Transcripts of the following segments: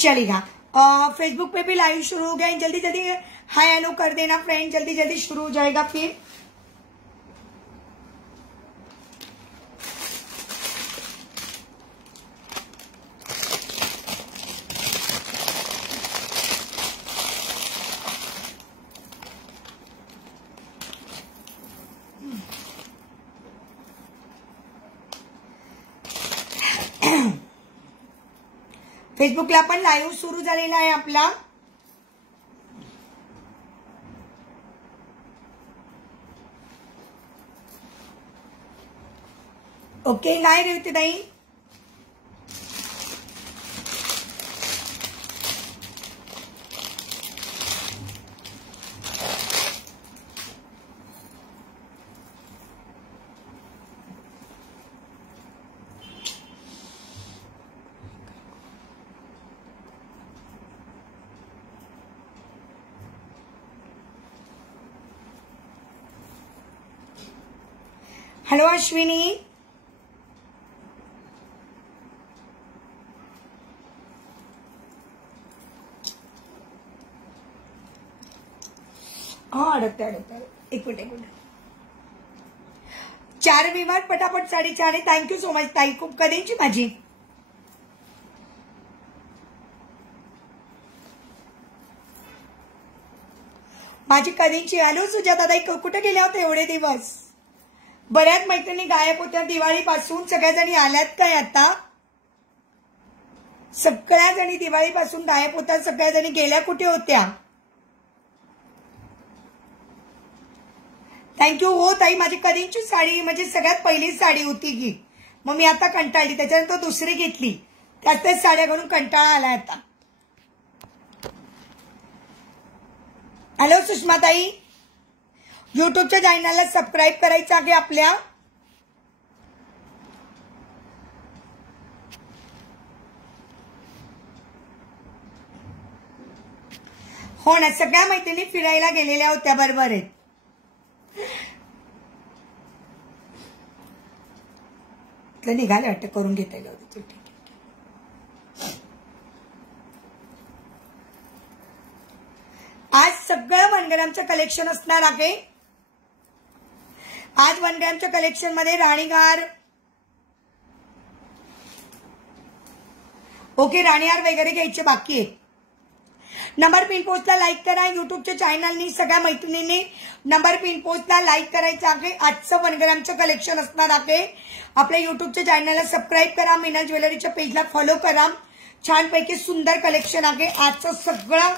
चलेगा। फेसबुक पे भी लाइव शुरू हो गया, जल्दी जल्दी हाय हेलो कर देना फ्रेंड, जल्दी जल्दी शुरू हो जाएगा फिर। फेसबुकला पण लाईव्ह सुरू झालेला आहे आपला। ओके नाही रेवती ताई, हेलो अश्विनी, हाँ अडकते एक मिनट 4 विमान पटापट 4.5 थँक्यू सो मच ताई, खूप कधीची माझी। माझी कधीची। हॅलो सुजाता ताई, कुठे गेल्या होत्या एवढे दिवस? बऱ्याच मैत्रिणी गायब होत्या दिवाळीपासून, सगळ्याजणी आल्यात काय आता? सगळ्या जणी दिवाळीपासून गायब होत्या, सगळ्या जणी गेल्या कुठे होत्या? थँक्यू। हो ताई, माझी कधीची साडी म्हणजे सगळ्यात पहिली साडी होती की, मग मी आता कंटाळली, त्याच्यानंतर दुसरी घेतली, त्याच साड्या घालून कंटाळा आलाय आता। हॅलो सुषमा ताई, युट्यूबच्या चॅनलला सबस्क्राईब करायचं आहे आपल्या। हो ना, सगळ्या मैत्रिणी फिरायला गेलेल्या होत्या, बरोबर आहे। निघाले वाटतं, करून घेता येईल, ठीक आहे। आज सगळं 1 ग्रॅमचं कलेक्शन असणार आहे। आज 1 ग्रॅमच्या कलेक्शन मध्ये राणीहार, ओके, राणीहार वगैरे घ्यायचे बाकी आहे। नंबर पिन पोस्टला लाईक करा, युट्यूबच्या चॅनलनी सगळ्या मैत्रिणींनी नंबर पिन पोस्टला लाईक करायचं आहे। आजचं 1 ग्रॅमचं कलेक्शन असणार आहे। आपल्या युट्यूबच्या चॅनलला सबस्क्राईब करा, मीना ज्वेलरीच्या पेजला फॉलो करा, छानपैकी सुंदर कलेक्शन आहे आजचं, सगळं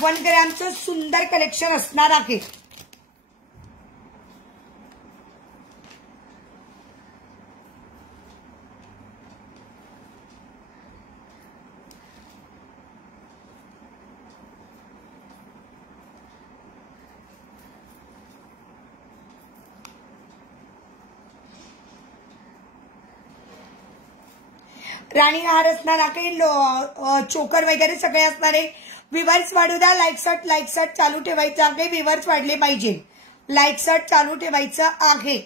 1 ग्रॅमचं सुंदर कलेक्शन असणार आहे। राणीहार असणार आहे, चोकर वगैरे सगळे असणार आहे। व्ह्यूअर्स वाढू द्या, लाईक सर्ट चालू ठेवायचं आहे, व्ह्यूअर्स वाढले पाहिजे, लाईक सर्ट चालू ठेवायचं आहे।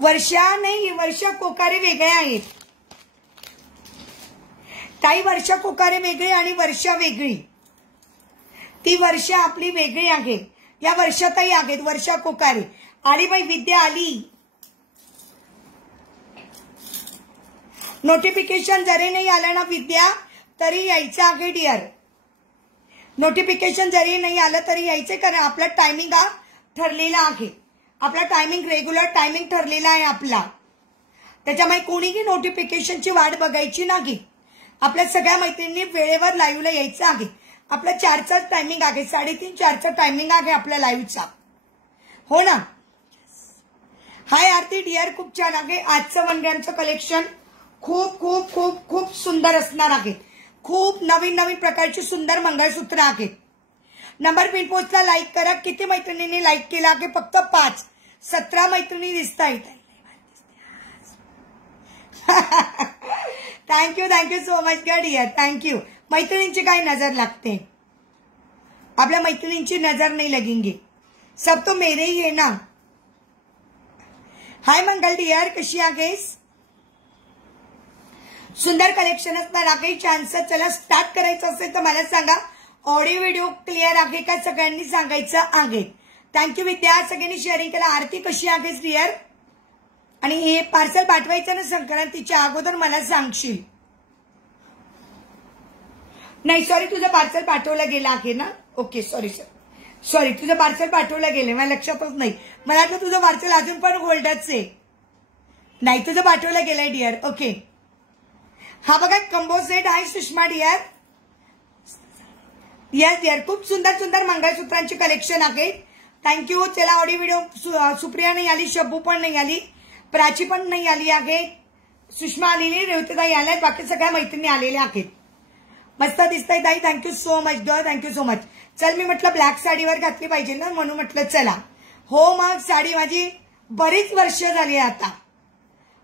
वर्षा नाही, वर्षा कोकारे वेगळे आहेत ताई, वर्षा कोकारे वेगळे आणि वर्षा वेगळी, ती वर्षा आपली वेगळी आहे। या वर्षाताई आहेत, वर्षा कोकारे। आली बाई, विद्या आली। नोटिफिकेशन जरी नाही आलं ना विद्या, तरी यायचं आहे डिअर, नोटिफिकेशन जरी नाही आलं तरी यायचं, कारण आपला टायमिंग हा ठरलेला आहे, आपला टायमिंग रेग्युलर टायमिंग ठरलेला आहे आपला, त्याच्यामुळे कोणीही नोटिफिकेशनची वाट बघायची नाही। आपल्या सगळ्या मैत्रिणींनी वेळेवर लाईव्हला यायचं आहे। आपला 4चा टायमिंग आहे, 3:30 4चा टायमिंग आहे आपल्या लाईव्हचा, हो ना। हाय आरती डिअर, खूप छान आहे आजचं 1 ग्रॅमचं कलेक्शन, खूप खूप खूप खूप सुंदर असणार आहे। खूप नवीन नवीन प्रकारची सुंदर मंगळसूत्र आहेत। नंबर पिन पोस्टला लाईक करा. किती मैत्रिणींनी लाईक केला की फक्त 5. 17 मैत्रिणी दिसत आहेत. थँक्यू सो मच ग डिअर. थँक्यू. मैत्रिणींची काय नजर लागते. आपल्या मैत्रिणींची नजर नाही लगेंगे. सब तो मेरे ही है ना. हाय मंगल डिअर, कशी आहेस. सुंदर कलेक्शन असणार आहे. चान्स. चला स्टार्ट करायचं असेल तर मला सांगा. ऑडिओ व्हिडिओ क्लिअर आहे का सगळ्यांनी सांगायचं आहे. थँक्यू विद्या. सगळ्यांनी शेअरिंग केला. आरती कशी आहेस डिअर. आणि हे पार्सल पाठवायचं ना संक्रांतीच्या अगोदर मला सांगशील. नाही सॉरी, तुझं पार्सल पाठवलं गेलं आहे ना. ओके सॉरी तुझं पार्सल पाठवलं गेलं. मला लक्षातच नाही. मला वाटलं तुझं पार्सल अजून पण होल्डच आहे. नाही, तुझं पाठवलं गेलंय डिअर. ओके. हा बघा कंबो सेट आहे सुषमा डिअर. Yes dear. खूप सुंदर सुंदर मंगळसूत्रांची कलेक्शन आहे. थँक्यू. चला ऑडिओ व्हिडिओ. सुप्रिया नाही आली, शब्बू पण नाही आली, प्राची पण नाही आली आहे, सुषमा आलेली, रेवतीताई आल्यात, बाकी सगळ्या मैत्रिणी आलेल्या आहेत. मस्त दिसताय ताई. थँक्यू सो मच ग. Thank you so much. चल मी म्हटलं ब्लॅक साडीवर घातली पाहिजे ना, म्हणून म्हटलं चला. हो मग साडी माझी बरीच वर्ष झाली आता.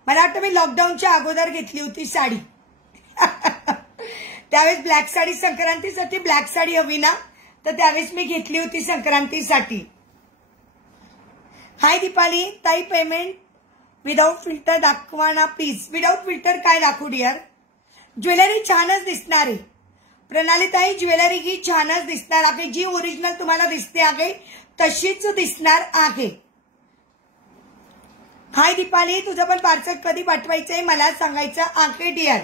मला वाटतं मी लॉकडाऊनच्या अगोदर घेतली होती साडी. त्यावेळेस ब्लॅक साडी संक्रांतीसाठी ब्लॅक साडी हवी ना, तर त्यावेळेस मी घेतली होती संक्रांतीसाठी. हाय दीपाली ताई. पेमेंट विदाउट फिल्टर दाखवा ना प्लीज. विदाउट फिल्टर काय दाखवू डिअर. ज्वेलरी छानच दिसणार आहे प्रणाली ताई. ज्वेलरी ही छानच दिसणार आहे. जी ओरिजिनल तुम्हाला दिसते आहे तशीच दिसणार आहे. हाय दीपाली. तुझं पण पार्सल कधी पाठवायचंय मला सांगायचं आहे डिअर.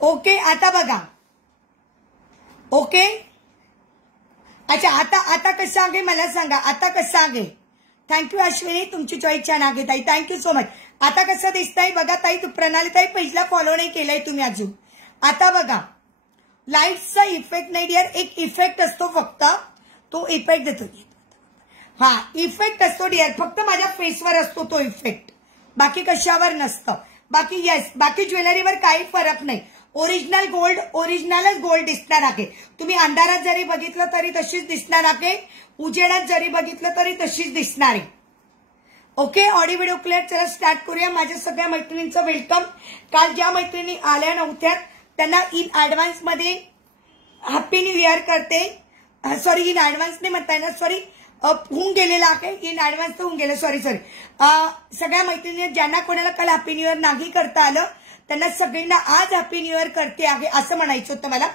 ओके. आता बघा. ओके. अच्छा आता कसं आहे मला सांगा. आता कसं आहे. थँक्यू अश्विनी. तुमची चॉईस छान आहे ताई. Thank you so much. आता कसं दिसतंय बघा ताई. प्रणाली ताई पहिला फॉलो नाही केलाय तुम्ही अजून. आता बघा. लाईट्सचा इफेक्ट नाही डिअर. एक इफेक्ट असतो फक्त. तो इफेक्ट देतो. हा इफेक्ट असतो डिअर. फक्त माझ्या फेसवर असतो तो इफेक्ट. बाकी कशावर नसतं. बाकी येस बाकी ज्वेलरीवर काही फरक नाही. ओरिजिनल गोल्ड ओरिजिनलच गोल्ड दिसणार आहे. तुम्ही अंधारात जरी बघितलं तरी तशीच दिसणार आहे. उजेडात जरी बघितलं तरी तशीच दिसणार आहे. ओके. Audio video clear. चला स्टार्ट करूया. माझ्या सगळ्या मैत्रिणींचं वेलकम. काल ज्या मैत्रिणी आल्या नव्हत्या त्यांना इन ऍडव्हान्स मध्ये हॅपी न्यू इयर करते. सॉरी इन ऍडव्हान्स नाही म्हणता येणार. सॉरी होऊन गेलेला आहे. इन ऍडव्हान्स तर होऊन गेलं. सॉरी सगळ्या मैत्रिणी ज्यांना कोणाला काल हॅपी न्यू इयर नाही करता आलं त्यांना सगळ्यांना आज हॅपी न्यू इयर करते आहे असं म्हणायचं होतं मला.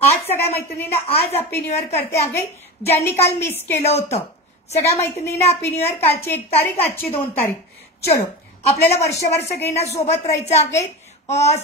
आज सगळ्या मैत्रिणींना आज हॅपी न्यू इयर करते आहे. ज्यांनी काल मिस केलं होतं सगळ्या मैत्रिणींना हॅपी न्यू इयर. कालची 1 तारीख, आजची 2 तारीख. चलो आपल्याला वर्षभर सगळ्यांना सोबत राहायचं आहे.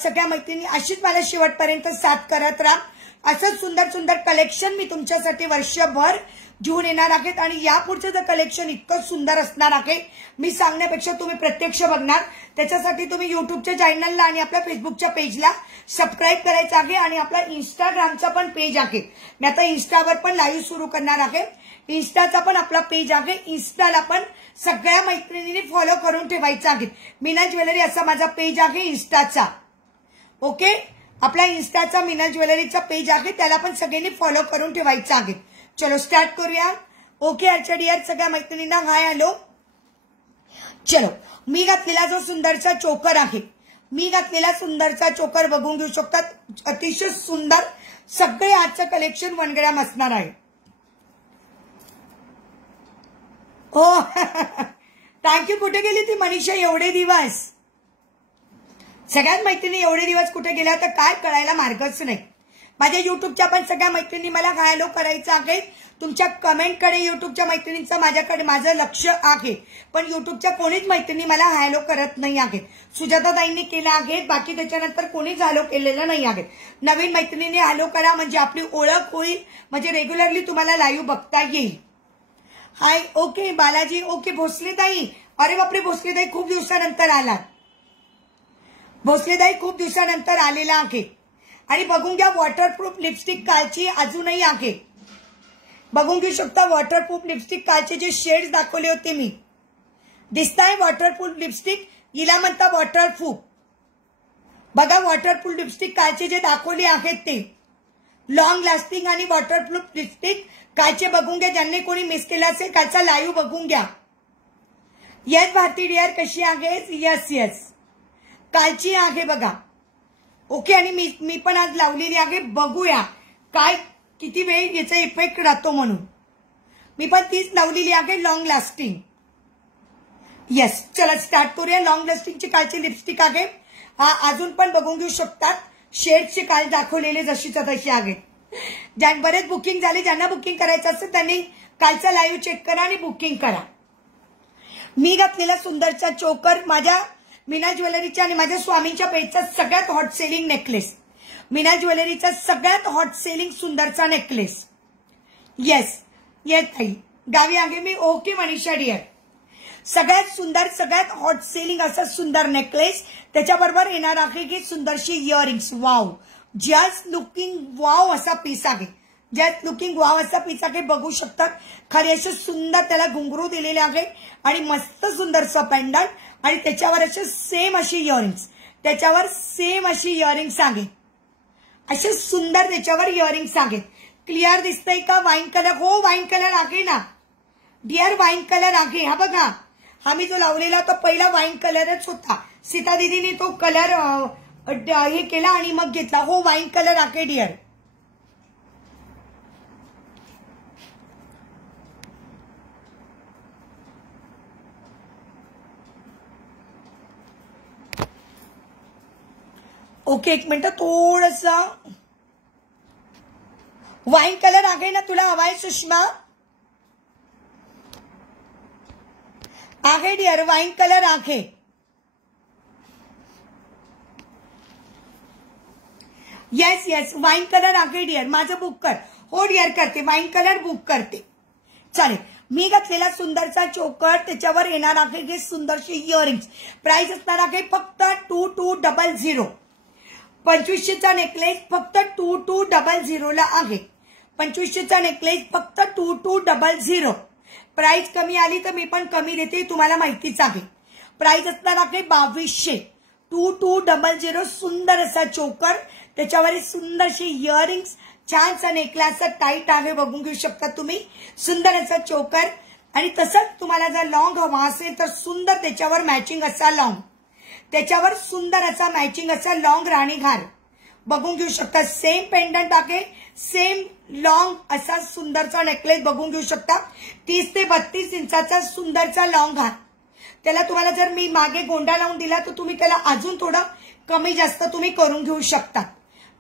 सगळ्या मैत्रिणी अशीच मला शेवटपर्यंत साथ करत राहा. असंच सुंदर सुंदर कलेक्शन मी तुमच्यासाठी वर्षभर घेऊन येणार आहेत. आणि यापुढचं जर कलेक्शन इतकं सुंदर असणार आहे मी सांगण्यापेक्षा तुम्ही प्रत्यक्ष बघणार. त्याच्यासाठी तुम्ही युट्यूबच्या चॅनलला आणि आपल्या फेसबुकच्या पेजला सबस्क्राईब करायचं आहे. आणि आपला इंस्टाग्रामचा पण पेज आहे. मी आता इंस्टावर पण लाईव्ह सुरू करणार आहे. इंस्टाचा पण आपला पेज आहे. इंस्टाला पण सगळ्या मैत्रिणींनी फॉलो करून ठेवायचं आहे. मीना ज्वेलरी असा माझा पेज आहे इंस्टाचा. ओके. आपला इंस्टाचा मीना ज्वेलरीचा पेज आहे. त्याला पण सगळ्यांनी फॉलो करून ठेवायचं आहे. चलो स्टार्ट करूया. Okay Archana dear. सगळ्या मैत्रिणींना हाय हॅलो. चलो मी घातलेला जो सुंदरचा चोकर आहे. मी घातलेला सुंदरचा चोकर बघून घेऊ शकतात. अतिशय सुंदर सगळे आजचं कलेक्शन 1 ग्रॅम असणार आहे. हो थँक्यू. कुठे गेली ती मनीषा एवढे दिवस. सगळ्यात मैत्रिणी एवढे दिवस कुठे गेल्या तर काय कळायला मार्गच नाही. माझ्या युट्यूबच्या पण सगळ्या मैत्रिणी मला हाय हॅलो करायचं आहे. तुमच्या कमेंटकडे युट्यूबच्या मैत्रिणींचं माझ्याकडे माझं लक्ष आहे. पण युट्यूबच्या कोणीच मैत्रिणी मला हाय हॅलो करत नाही आहेत. सुजाताताईंनी केलं आहे. बाकी त्याच्यानंतर कोणीच हॅलो केलेलं नाही आहे. नवीन मैत्रिणींनी हॅलो करा म्हणजे आपली ओळख होईल. म्हणजे रेग्युलरली तुम्हाला लाईव्ह बघता येईल. हाय. ओके बालाजी. ओके भोसलेताई. अरे बापरे भोसलेताई खूप दिवसानंतर आलात. भोसलेताई खूप दिवसानंतर आलेला आहे. आणि बघून घ्या वॉटरप्रूफ लिपस्टिक कालची अजूनही आहे. बघून घेऊ शकता वॉटरप्रूफ लिपस्टिक कालचे जे शेड्स दाखवले होते मी. दिसताय वॉटरप्रूफ लिपस्टिक, हिला म्हणता वॉटरप्रूफ. बघा वॉटरप्रूफ लिपस्टिक कालचे जे दाखवले आहेत ते लॉंग लास्टिंग आणि वॉटरप्रूफ लिपस्टिक कालचे बघून घ्या. ज्यांनी कोणी मिस केला असेल कालचा लाईव्ह बघून घ्या. येस भारती डिअर कशी आहेस? यस यस कालची आहे बघा. ओके आणि मी पण आज लावलेली आहे. बघूया काय किती वेळ याचा इफेक्ट राहतो म्हणून. मी पण तीच लावलेली आहे लॉंग लास्टिंग. येस चला स्टार्ट करूया. लॉंग लास्टिंगची कालची लिपस्टिक आहे. अजून पण बघून घेऊ शकतात. शेड्सचे काल दाखवलेले जशीच्या तशी आहेत. बरेच बुकिंग झाले. ज्यांना बुकिंग करायचं असेल त्यांनी कालचा लाईव्ह चेक करा आणि बुकिंग करा. मी घातलेला सुंदरचा चोकर माझ्या मीना ज्वेलरीच्या आणि माझ्या स्वामींच्या पेजचा सगळ्यात हॉट सेलिंग नेकलेस. मीना ज्वेलरीचा सगळ्यात हॉट सेलिंग सुंदरचा नेकलेस. येस येस ताई गावी आहे मी. Okay Manisha dear. सगळ्यात सुंदर सगळ्यात हॉट सेलिंग असा सुंदर नेकलेस. त्याच्याबरोबर येणार आहे की सुंदरशी earrings. Wow just looking wow असा पीस आहे. जस्ट लुकिंग वाव असा पीस आहे. बघू शकतात खाली असे सुंदर त्याला घुंगरू दिलेले आहे आणि मस्त सुंदरसा पेंडंट आणि त्याच्यावर असे सेम अशी इयरिंग्स. त्याच्यावर सेम अशी इयरिंग्स आहे. असे सुंदर त्याच्यावर इयरिंग्स आहेत. क्लिअर दिसतंय का? Wine colour. हो वाईन कलर आहे ना डिअर. वाईन कलर आहे. हा बघा हा मी जो लावलेला तो पहिला वाईन कलरच होता. सीता दीदीने तो कलर हे केला आणि मग घेतला. हो वाईन कलर आहे डिअर. ओके एक मिनिट थोडसा वाईन कलर आहे ना. तुला हवाय सुषमा? आहे डिअर वाईन कलर आहे. येस येस वाईन कलर आहे डिअर. माझं बुक कर. हो डिअर करते. वाईन कलर बुक करते. चालेल. मी घातलेला सुंदरचा चोकर त्याच्यावर येणार आहे की सुंदरशी इयरिंग्स. प्राइस असणार आहे फक्त 2200. 2500चा नेकलेस फक्त 2200 ला आहे. 2500चा नेकलेस फक्त 2200. प्राइस कमी आली तर मी पण कमी देते. तुम्हाला माहितीच आहे. प्राइस असणार आहे 2200. 2200 सुंदर असा चोकर त्याच्यावर सुंदरशी इयरिंग्स छानसा नेकलेस टाईट आहे. बघून घेऊ शकता तुम्ही. सुंदर असा चोकर आणि तसंच तुम्हाला जर लॉंग हवा असेल तर सुंदर त्याच्यावर मॅचिंग असा लॉंग. त्याच्यावर सुंदर असा मॅचिंग असा लॉंग राणी हार. बघून घेऊ शकता. सेम पेंडंट आहे. सेम लॉंग असा सुंदरचा नेकलेस बघून घेऊ शकता. 30 ते 32 इंचाचा सुंदरचा लॉंग हार. त्याला तुम्हाला जर मी मागे गोंडा लावून दिला तर तुम्ही त्याला अजून थोडं कमी जास्त तुम्ही करून घेऊ शकता.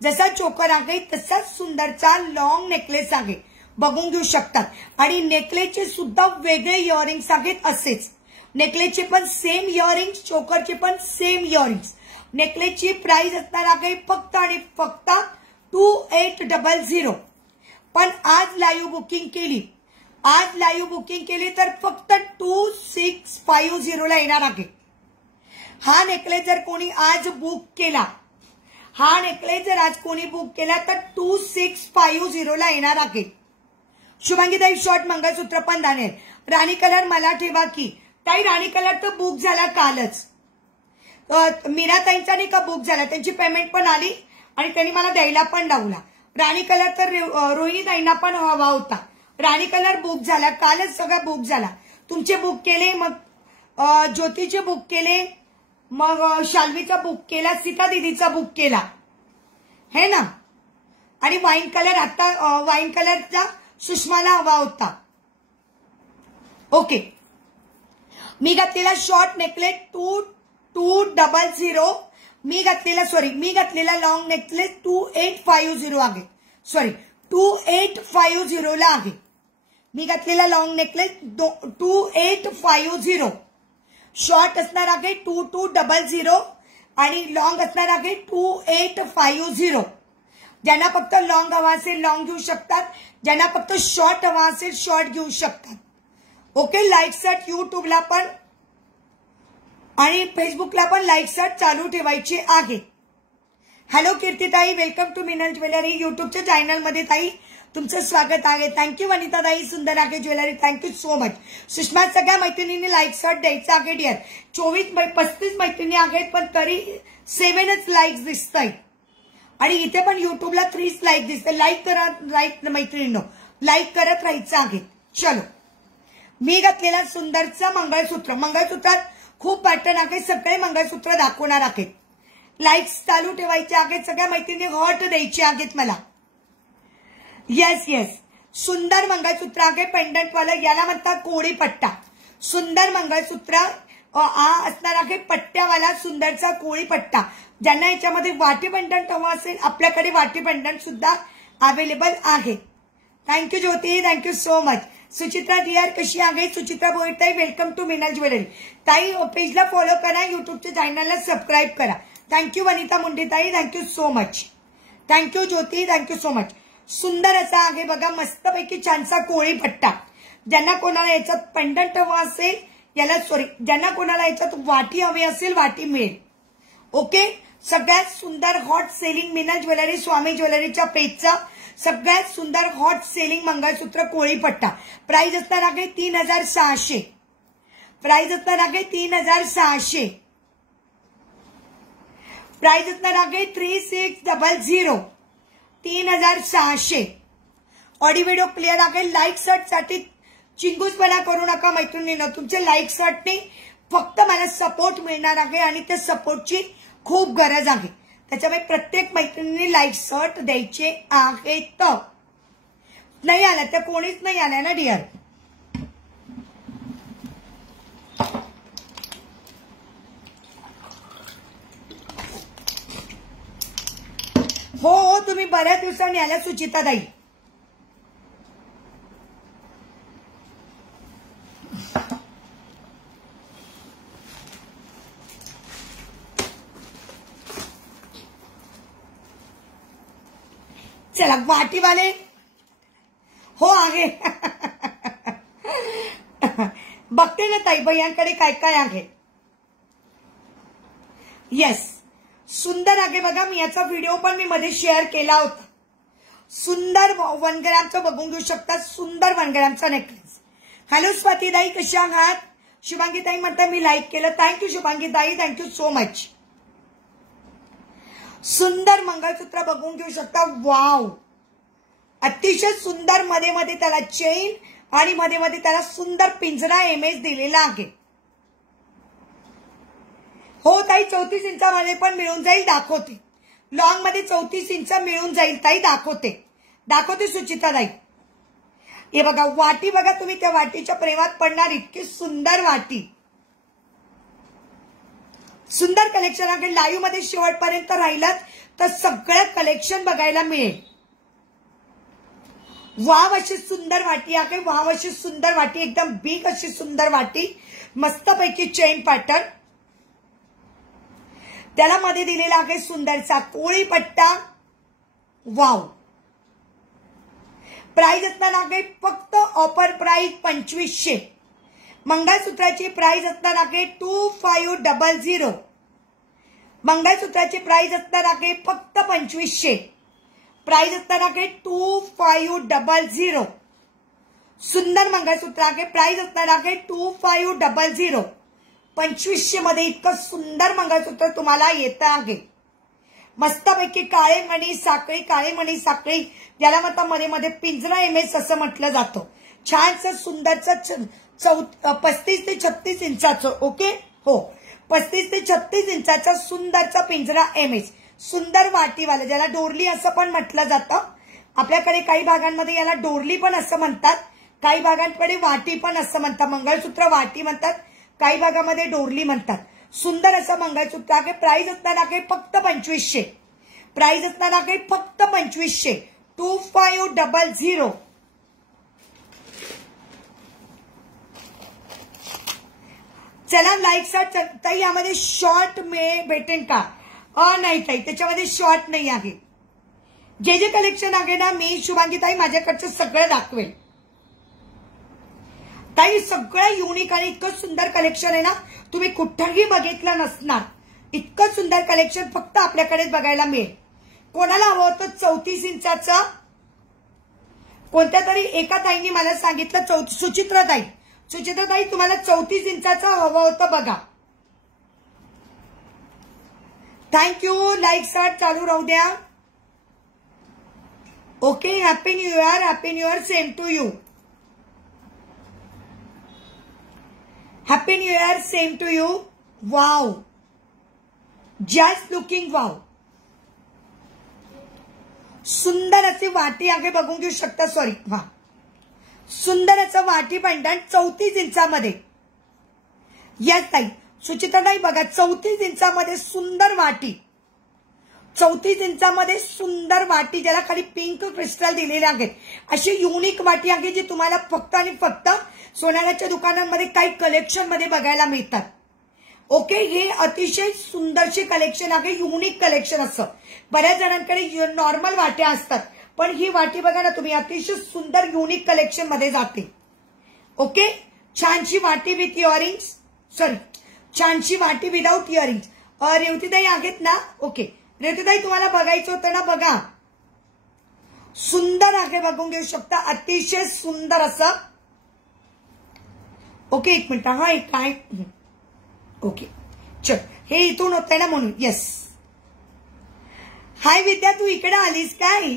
जसा चोकर आहे तसाच सुंदरचा लॉंग नेकलेस आहे. बघून घेऊ शकतात. आणि नेकलेसचे सुद्धा वेगळे इयरिंग्स आहेत. असेच नेकलेसचे पण सेम इयरिंग्स. चोकरचे पण सेम इयरिंग्स. नेकलेसची प्राइस असणार आहे फक्त आणि फक्त 2800. पण आज लाईव्ह बुकिंग केली. आज लाईव्ह बुकिंग केली तर फक्त 2650 ला येणार आहे. हा नेकलेस जर कोणी आज बुक केला. हा नेकलेस जर आज कोणी बुक केला तर 2650 ला येणार आहे. शुभांगीताई शॉर्ट मंगळसूत्र पण दानेल. राणी कलर मला ठेवा की. ताई राणी कलर तर बुक झाला कालच. मीराताईंचा नाही का बुक झाला. त्यांची पेमेंट पण आली आणि त्यांनी मला द्यायला पण लावला. राणी कलर तर रोहिणीताईंना पण हवा होता. राणी कलर बुक झाला कालच. सगळा बुक झाला. तुमचे बुक केले. मग ज्योतीचे बुक केले. मग शाल्वीचा बुक केला. सीता दीदीचा बुक केला है ना. आणि वाईन कलर आता वाईन कलरचा सुषमाला हवा होता. ओके. मी घातलेला शॉर्ट नेकलेस 2200. मी घातलेला लॉंग नेकलेस 2850 आहे. सॉरी 2850 ला आहे. मी घातलेला लॉंग नेकलेस 2850. शॉर्ट असणार आहे 2200 आणि लॉंग असणार आहे 2850. ज्यांना फक्त लॉंग हवा असेल लॉंग घेऊ शकतात. ज्यांना फक्त शॉर्ट हवा असेल शॉर्ट घेऊ शकतात. ओके. लाईक सर्च युट्यूबला पण आणि फेसबुकला पण लाईक सर्च चालू ठेवायची आहे. हॅलो कीर्तिताई, वेलकम टू मिनल ज्वेलरी युट्यूबच्या चॅनलमध्ये ताई तुमचं स्वागत आहे. थँक्यू वनिताताई, सुंदर आहे jewellery, thank you so much. Sushma, सगळ्या मैत्रिणींनी लाईक सर्ट द्यायचं आहे डिअर. 24-35 मैत्रिणी आहेत पण तरी 7च लाईक्स दिसत आहेत आणि इथे पण युट्यूबला 3 लाईक दिसते. लाईक करा, लाईक मैत्रिणींनो, लाईक करत राहायचं आहे. चलो, मी घातलेला सुंदरचं मंगळसूत्र. मंगळसूत्रात खूप पॅटर्न आहे, सगळे मंगळसूत्र दाखवणार आहेत. लाईक्स चालू ठेवायचे आहेत, सगळ्या मैत्रिणी हॉट द्यायचे आहेत मला. येस येस, सुंदर मंगळसूत्र आहे पेंडंट वाला, याला म्हणतात कोळी पट्टा. सुंदर मंगळसूत्र असणार आहे पट्ट्यावाला, सुंदरचा कोळी पट्टा. ज्यांना याच्यामध्ये वाटी पेंडंट हवं असेल, आपल्याकडे वाटी पेंडंट सुद्धा अवेलेबल आहे. Thank you Jyoti, thank you so much. Suchitra dear, कशी आहे? सुचित्रा बोईताई, वेलकम टू मिनल ज्वेलरी. ताई पेजला फॉलो करा, युट्यूबच्या चॅनलला सबस्क्राईब करा. थँक्यू वनिता मुंडेताई, thank you so much. Thank you Jyoti, thank you so much. सुंदर असा आहे बघा, मस्तपैकी छानसा कोळी पट्टा. ज्यांना कोणाला याच्यात पेंडंट हवं असेल, याला ज्यांना कोणाला याच्यात वाटी हवी असेल, वाटी मिळेल. ओके, सगळ्यात सुंदर हॉट सेलिंग मिनल ज्वेलरी स्वामी ज्वेलरीच्या पेजचा सगळ्यात सुंदर हॉट सेलिंग मंगळसूत्र कोळी पट्टा. प्राइस असणार आहे 3600. प्राइस असणार आहे 3600. प्राइस असणार आहे 3600. 3600. ऑडिओ व्हिडिओ क्लिअर आहे. लाईक सर्ट साठी चिंगूसपणा करू नका मैत्रिणींनो. तुमचे लाईक सर्टनी फक्त मला सपोर्ट मिळणार आहे आणि त्या सपोर्टची खूप गरज आहे. त्याच्यामुळे प्रत्येक मैत्रिणींनी लाईक सर्ट द्यायचे आहेत. नाही आला तर कोणीच नाही आलाय ना डिअर. हो, तुम्ही बऱ्याच दिवसांनी आल्या सुचिताताई. चला, वाटीवाले हो आहे. बघते ना ताई भैयांकडे काय काय आहे. येस, सुंदर आहे बघा. मी याचा व्हिडिओ पण मी मध्ये शेअर केला होता. सुंदर 1 ग्रॅमचं बघून घेऊ शकता. सुंदर 1 ग्रॅमचा नेकलेस. हॅलो स्वातीताई, कशा आहात? शुभांगीताई म्हणता मी लाईक केलं. थँक्यू शुभांगीताई, थँक्यू सो मच. सुंदर मंगळसूत्र बघून घेऊ शकता. वाव, अतिशय सुंदर. मध्ये मध्ये त्याला चेन आणि मध्ये मध्ये त्याला सुंदर पिंजरा इमेज दिलेला आहे. हो ताई, 34 इंचामध्ये पण मिळून जाईल, दाखवते. लॉंग मध्ये 34 इंच मिळून जाईल ताई, दाखवते. दाखवते सुचिता ताई. हे बघा वाटी, बघा तुम्ही त्या वाटीच्या प्रेमात पडणार. इतकी सुंदर वाटी. सुंदर कलेक्शन आहे. लाईव्ह मध्ये शेवटपर्यंत राहिलात तर सगळं कलेक्शन बघायला मिळेल. वाव अशी सुंदर वाटी आहे. वाव अशी सुंदर वाटी, एकदम बिग अशी सुंदर वाटी. मस्तपैकी चेन पॅटर्न. त्याला मध्ये दिलेला आहे सुंदरचा कोळी पट्टा. वाव. प्राइस असणार आहे फक्त ऑफर प्राइस 2500. मंगळसूत्राची प्राइस असणार आहे 2500. मंगळसूत्राची प्राइस असणार आहे फक्त 2500. प्राइस असणार आहे 2500. सुंदर मंगळसूत्र आहे. प्राइस असणार आहे 2500. 2500 मध्ये इतकं सुंदर मंगळसूत्र तुम्हाला येतं आहे. मस्तपैकी काळे मणी साखळी, काळे मणी साखळी, ज्याला म्हणतात मध्ये मध्ये पिंजरा इमेज असं म्हटलं जातं. छानसं सुंदरचं 35 ते 36 इंचाचं. ओके, हो, 35 ते 36 इंचाचा सुंदरचा पिंजरा इमेज. सुंदर वाटीवाला, ज्याला डोरली असं पण म्हटलं जातं. आपल्याकडे काही भागांमध्ये याला डोरली पण असं म्हणतात, काही भागांकडे वाटी पण असं म्हणतात. मंगळसूत्र वाटी म्हणतात, काही भागामध्ये डोरली म्हणतात. सुंदर असं मंगळसूत्र आहे. प्राइस असणार आहे फक्त 2500. प्राइस असणार आहे फक्त 2500. 2500. चला, लाईक साठी ताई यामध्ये शॉर्ट भेटेल का? नाही ताई, त्याच्यामध्ये शॉर्ट नाही आहे. जे जे कलेक्शन आहे ना, मी शुभांगीताई माझ्याकडचं सगळं दाखवेल ताई. सगळं युनिक आणि इतकं सुंदर कलेक्शन आहे ना, तुम्ही कुठंही बघितलं नसणार. इतकं सुंदर कलेक्शन फक्त आपल्याकडेच बघायला मिळेल. कोणाला हवं होतं 34 इंचाचं? कोणत्या तरी एका ताईंनी मला सांगितलं सुचित्राताई तुम्हाला 34 इंचाचं हवं होतं बघा. थँक्यू. लाईक स्टार्ट चालू राहू द्या. Okay. Happy new year. Happy new year. Same to you. Happy new year. Same to you. Wow. Just looking wow. सुंदर अशी वाटी आगे बघून घेऊ शकता. सॉरी. हा, सुंदर असं वाटी पेंडंट 34 इंचामध्ये. यस ताई. सुचित्राताई बघा 34 इंचामध्ये सुंदर वाटी. 34 इंचामध्ये सुंदर वाटी ज्याला खाली पिंक क्रिस्टल दिलेले आहेत. अशी युनिक वाटी आहे जी तुम्हाला फक्त आणि फक्त सोनाराच्या दुकानांमध्ये काही कलेक्शन मध्ये बघायला मिळतात. ओके. हे अतिशय सुंदरशी कलेक्शन आहे. युनिक कलेक्शन असतं. बऱ्याच जणांकडे नॉर्मल वाट्या असतात पण ही वाटी बघा ना तुम्ही अतिशय सुंदर युनिक कलेक्शन मध्ये जाते. ओके. छानशी वाटी विथ इयरिंग्स. सॉरी, छानशी वाटी विदाउट इयरिंग्स. रेवतीताई आहेत ना? ओके. रेवतीताई तुम्हाला बघायचं होतं ना? बघा सुंदर आहे. बघून घेऊ शकता. अतिशय सुंदर असं. ओके. एक मिनिट. हा एक काय. ओके. चल. हे इथून होतंय ना म्हणून. येस. हाय विद्या, तू इकडे आलीस काय?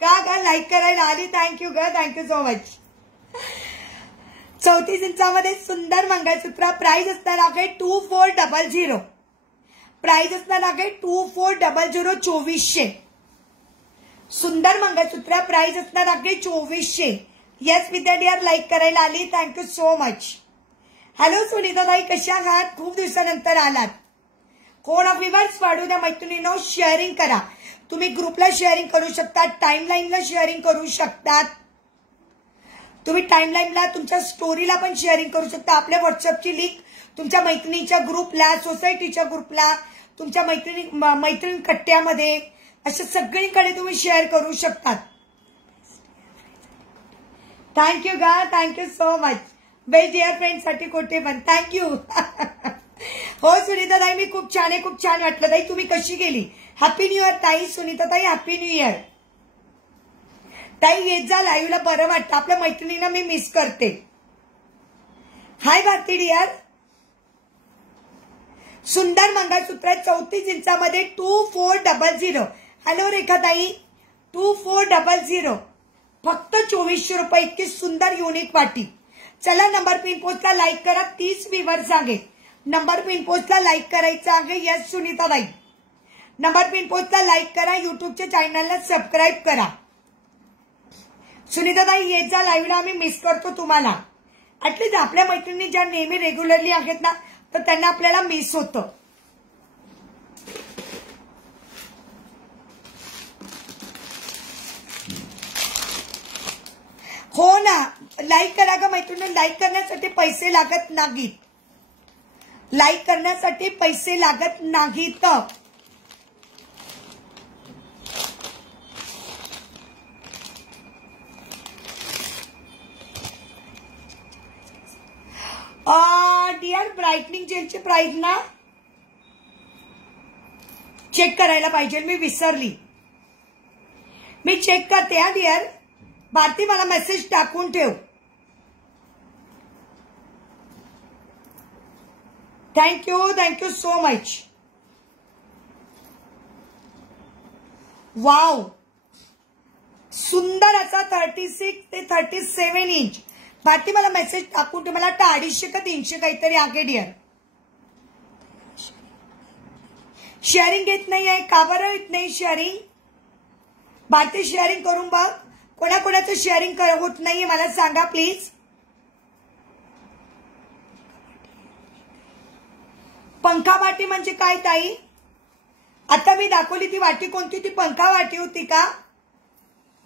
का लाईक करायला आली? थँक्यू ग. Thank you so much. 34 इंचामध्ये सुंदर मंगळसूत्र. प्राइस असणार आहे 2400. प्राइस असणार आहे 2400. 2400. सुंदर मंगळसूत्र. प्राइस असणार आहे 2400. येस विद्या डिअर, लाईक करायला आली. Thank you so much. हॅलो सुनीताताई, कशा आहात? खूप दिवसानंतर आलात. कोण व्ह्यूअर्स वाढू द्या मैत्रिणींनो. शेअरिंग करा. तुम्ही ग्रुपला शेअरिंग करू शकता. टाइमलाईनला शेअरिंग करू शकतात. तुम्ही टाइमलाईनला तुमच्या स्टोरीला पण शेअरिंग करू शकता. आपल्या व्हॉट्सअपची लिंक तुमच्या मैत्रिणीच्या ग्रुपला, सोसायटीच्या ग्रुपला, तुमच्या मैत्रीण कट्ट्यामध्ये अशा सगळीकडे तुम्ही शेअर करू शकतात. थँक्यू गा. Thank you so much. Best dear friend साठी कोठे पण थँक्यू. हो सुनीताताई, मी खूप छान आहे. खूप छान वाटलं ताई. तुम्ही कशी गेली? हॅपी न्यू इयर ताई. सुनीताताई हॅपी न्यू इयर. ताई येत जा लाईव्हला. बरं वाटतं. आपल्या मैत्रिणींना मी मिस करते. हाय भारती डिअर. सुंदर मंगळसूत्र 34 इंचामध्ये 2400. हॅलो रेखाताई. 2400. फक्त 2400 रुपये. इतकी सुंदर युनिक वाटी. चला नंबर पिन पोस्टला लाईक करा. 30 व्ह्यूअर्स आहे. नंबर पिन पोस्टला लाईक करायचं आहे. यस सुनीताताई. नंबर पिन पोस्टला लाईक करा. युट्यूबच्या चॅनलला सबस्क्राईब करा. सुनीताताई येत जा लाईव्हला. आम्ही मिस करतो तुम्हाला. ऍटलीस्ट आपल्या मैत्रिणी ज्या नेहमी रेग्युलरली आहेत ना तर त्यांना आपल्याला मिस होतं. हो ना. लाईक करा का मैत्रिणी. लाईक करण्यासाठी पैसे लागत नाहीत. लाईक करण्यासाठी पैसे लागत नाहीत. डिअर ब्राईटनिंग जेलची प्राइस ना चेक करायला पाहिजे. मी विसरली. मी चेक करते हा डिअर. भारती मला मेसेज टाकून ठेव. Thank you. Thank you so much. Wow. सुंदर असा 36 ते 37 इंच. भारती मला मेसेज टाकून ठेव. मला आता 250 का 300 काहीतरी आहे डिअर. शेअरिंग येत नाही आहे. का बरं येत नाही शेअरिंग? भारती शेअरिंग करून बघ. कोणाकोणाचं शेअरिंग होत नाहीये मला सांगा प्लीज. पंखा वाटी म्हणजे काय ताई? आता मी दाखवली ती वाटी कोणती होती? पंखा वाटी होती का?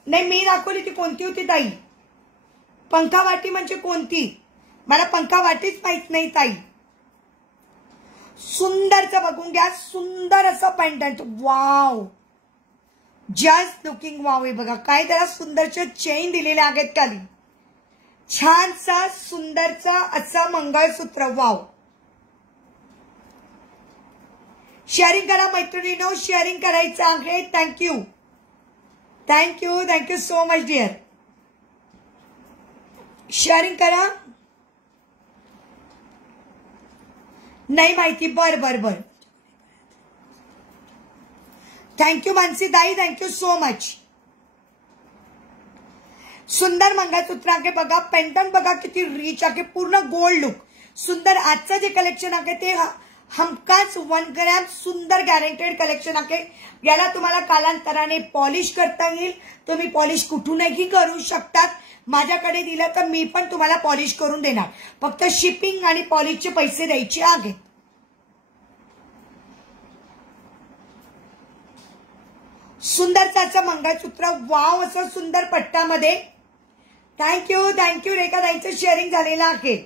नाही, मी दाखवली ती कोणती होती ताई? पंखा वाटी म्हणजे कोणती? मला पंखा वाटीच माहित नाही ताई. सुंदरचं बघून घ्या. सुंदर असं pendant. Wow. Just looking wow. आहे बघा काय त्याला सुंदरचे चेन दिलेले आहेत खाली. छानसा सुंदरचा असं मंगळसूत्र. वाव. शेअरिंग करा मैत्रिणींनो, शेअरिंग करायचं आहे. Thank you thank you thank you so much dear. Sharing करा. नाही माहिती. बर बर बर. थँक्यू मानसी ताई, थँक्यू सो मच. सुंदर मंगळसूत्र आहे बघा. पेंडंट बघा किती रिच आहे, पूर्ण गोल्ड लुक. सुंदर. आजचं जे कलेक्शन आहे ते हमखास 1 ग्रॅम सुंदर गॅरंटेड कलेक्शन आहे. याला तुम्हाला कालांतराने पॉलिश करता येईल. तुम्ही पॉलिश कुठूनही करू शकतात. माझ्याकडे दिलं तर मी पण तुम्हाला पॉलिश करून देणार. फक्त शिपिंग आणि पॉलिशचे पैसे द्यायचे आहेत. सुंदरचं असं मंगळसूत्र. वाव असं सुंदर पट्ट्यामध्ये. थँक्यू थँक्यू रेखा ताईंचं शेअरिंग झालेलं आहे.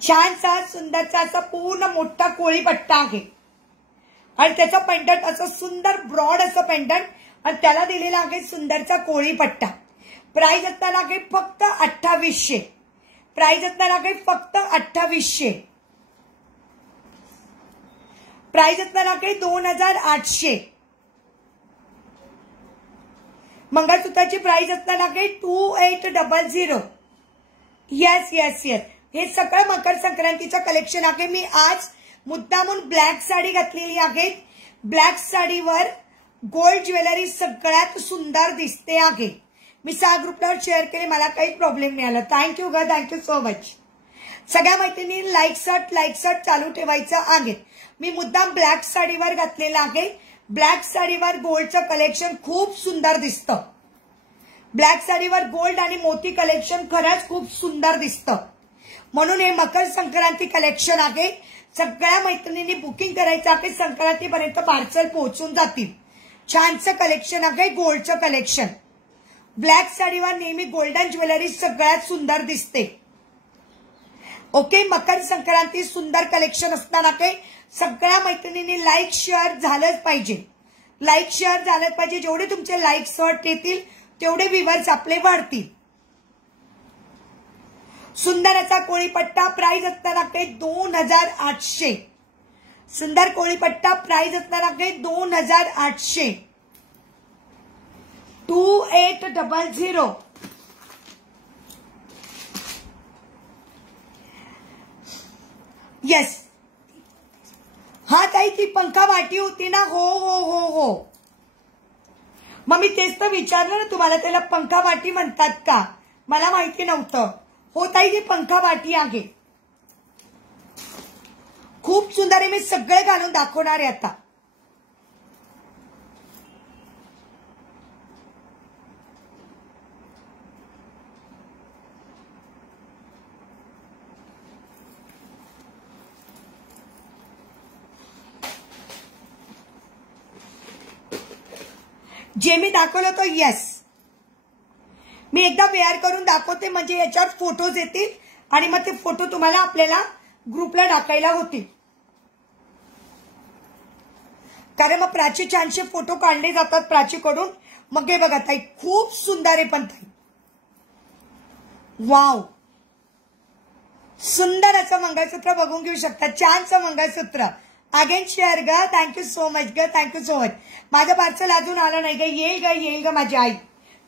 छानसा सुंदरचा असा पूर्ण मोठा कोळी पट्टा आहे आणि त्याचं पेंडंट असं सुंदर ब्रॉड असं पेंडंट आणि त्याला दिलेला आहे सुंदरचा कोळी पट्टा. प्राइस असणार आहे फक्त 2800. प्राइस असणार आहे फक्त 2800. प्राइस असणार आहे 2800. मंगळसूत्राची प्राइस असणार आहे 2800. Yes yes yes. हे सगळं मकर संक्रांतीचं कलेक्शन आहे. मी आज मुद्दामून ब्लॅक साडी घातलेली आहे. ब्लॅक साडीवर गोल्ड ज्वेलरी सगळ्यात सुंदर दिसते आहे. मी 6 ग्रुपवर शेअर केले, मला काही प्रॉब्लेम नाही आला. थँक्यू ग, थँक्यू सो मच. सगळ्या मैत्रिणी लाईक शर्ट चालू ठेवायचं आहे. मी मुद्दाम ब्लॅक साडीवर घातलेला आहे. ब्लॅक साडीवर गोल्डचं कलेक्शन खूप सुंदर दिसतं. ब्लॅक साडीवर गोल्ड आणि मोती कलेक्शन खरंच खूप सुंदर दिसतं. म्हणून हे मकर संक्रांती कलेक्शन आहे. सगळ्या मैत्रिणींनी बुकिंग करायचं आहे. संक्रांतीपर्यंत पार्सल पोहोचून जातील. छानचं कलेक्शन आहे गोल्डचं कलेक्शन. ब्लॅक साडीवर नेहमी गोल्डन ज्वेलरी सगळ्यात सुंदर दिसते. ओके. मकर संक्रांती सुंदर कलेक्शन असणार आहे. सगळ्या मैत्रिणींनी लाईक शेअर झालंच पाहिजे. लाईक शेअर झालंच पाहिजे. जेवढे तुमचे लाईक्स हर्ट येतील तेवढे व्ह्यूअर्स आपले वाढतील. सुंदर असा कोळीपट्टा. प्राइस असणार आहे 2800. सुंदर कोळीपट्टा. प्राइस असणार आहे 2800. 2800. येस. हा ताई ती पंखा वाटी होती ना. हो हो हो हो. मग मी तेच तर विचारलं ना तुम्हाला, त्याला पंखा वाटी म्हणतात का? मला माहिती नव्हतं. हो ताई ती पंखा वाटी आहे. खूप सुंदर आहे. मी सगळे घालून दाखवणार आहे आता. जे मी दाखवलं तो येस. मी एकदा वेअर करून दाखवते म्हणजे याच्यावर फोटोज येतील आणि मग ते फोटो तुम्हाला आपल्याला ग्रुपला टाकायला होतील. कारण मग प्राची छानशे फोटो काढले जातात प्राचीकडून. मग हे बघा ताई खूप सुंदर आहे पण ताई. वाव. सुंदर असं मंगळसूत्र बघून घेऊ शकता. छानसं मंगळसूत्र. अगेन शेअर ग. थँक्यू सो मच ग. Thank you so much. माझं पार्सल अजून आलं नाही ग. येईल ग माझी आई.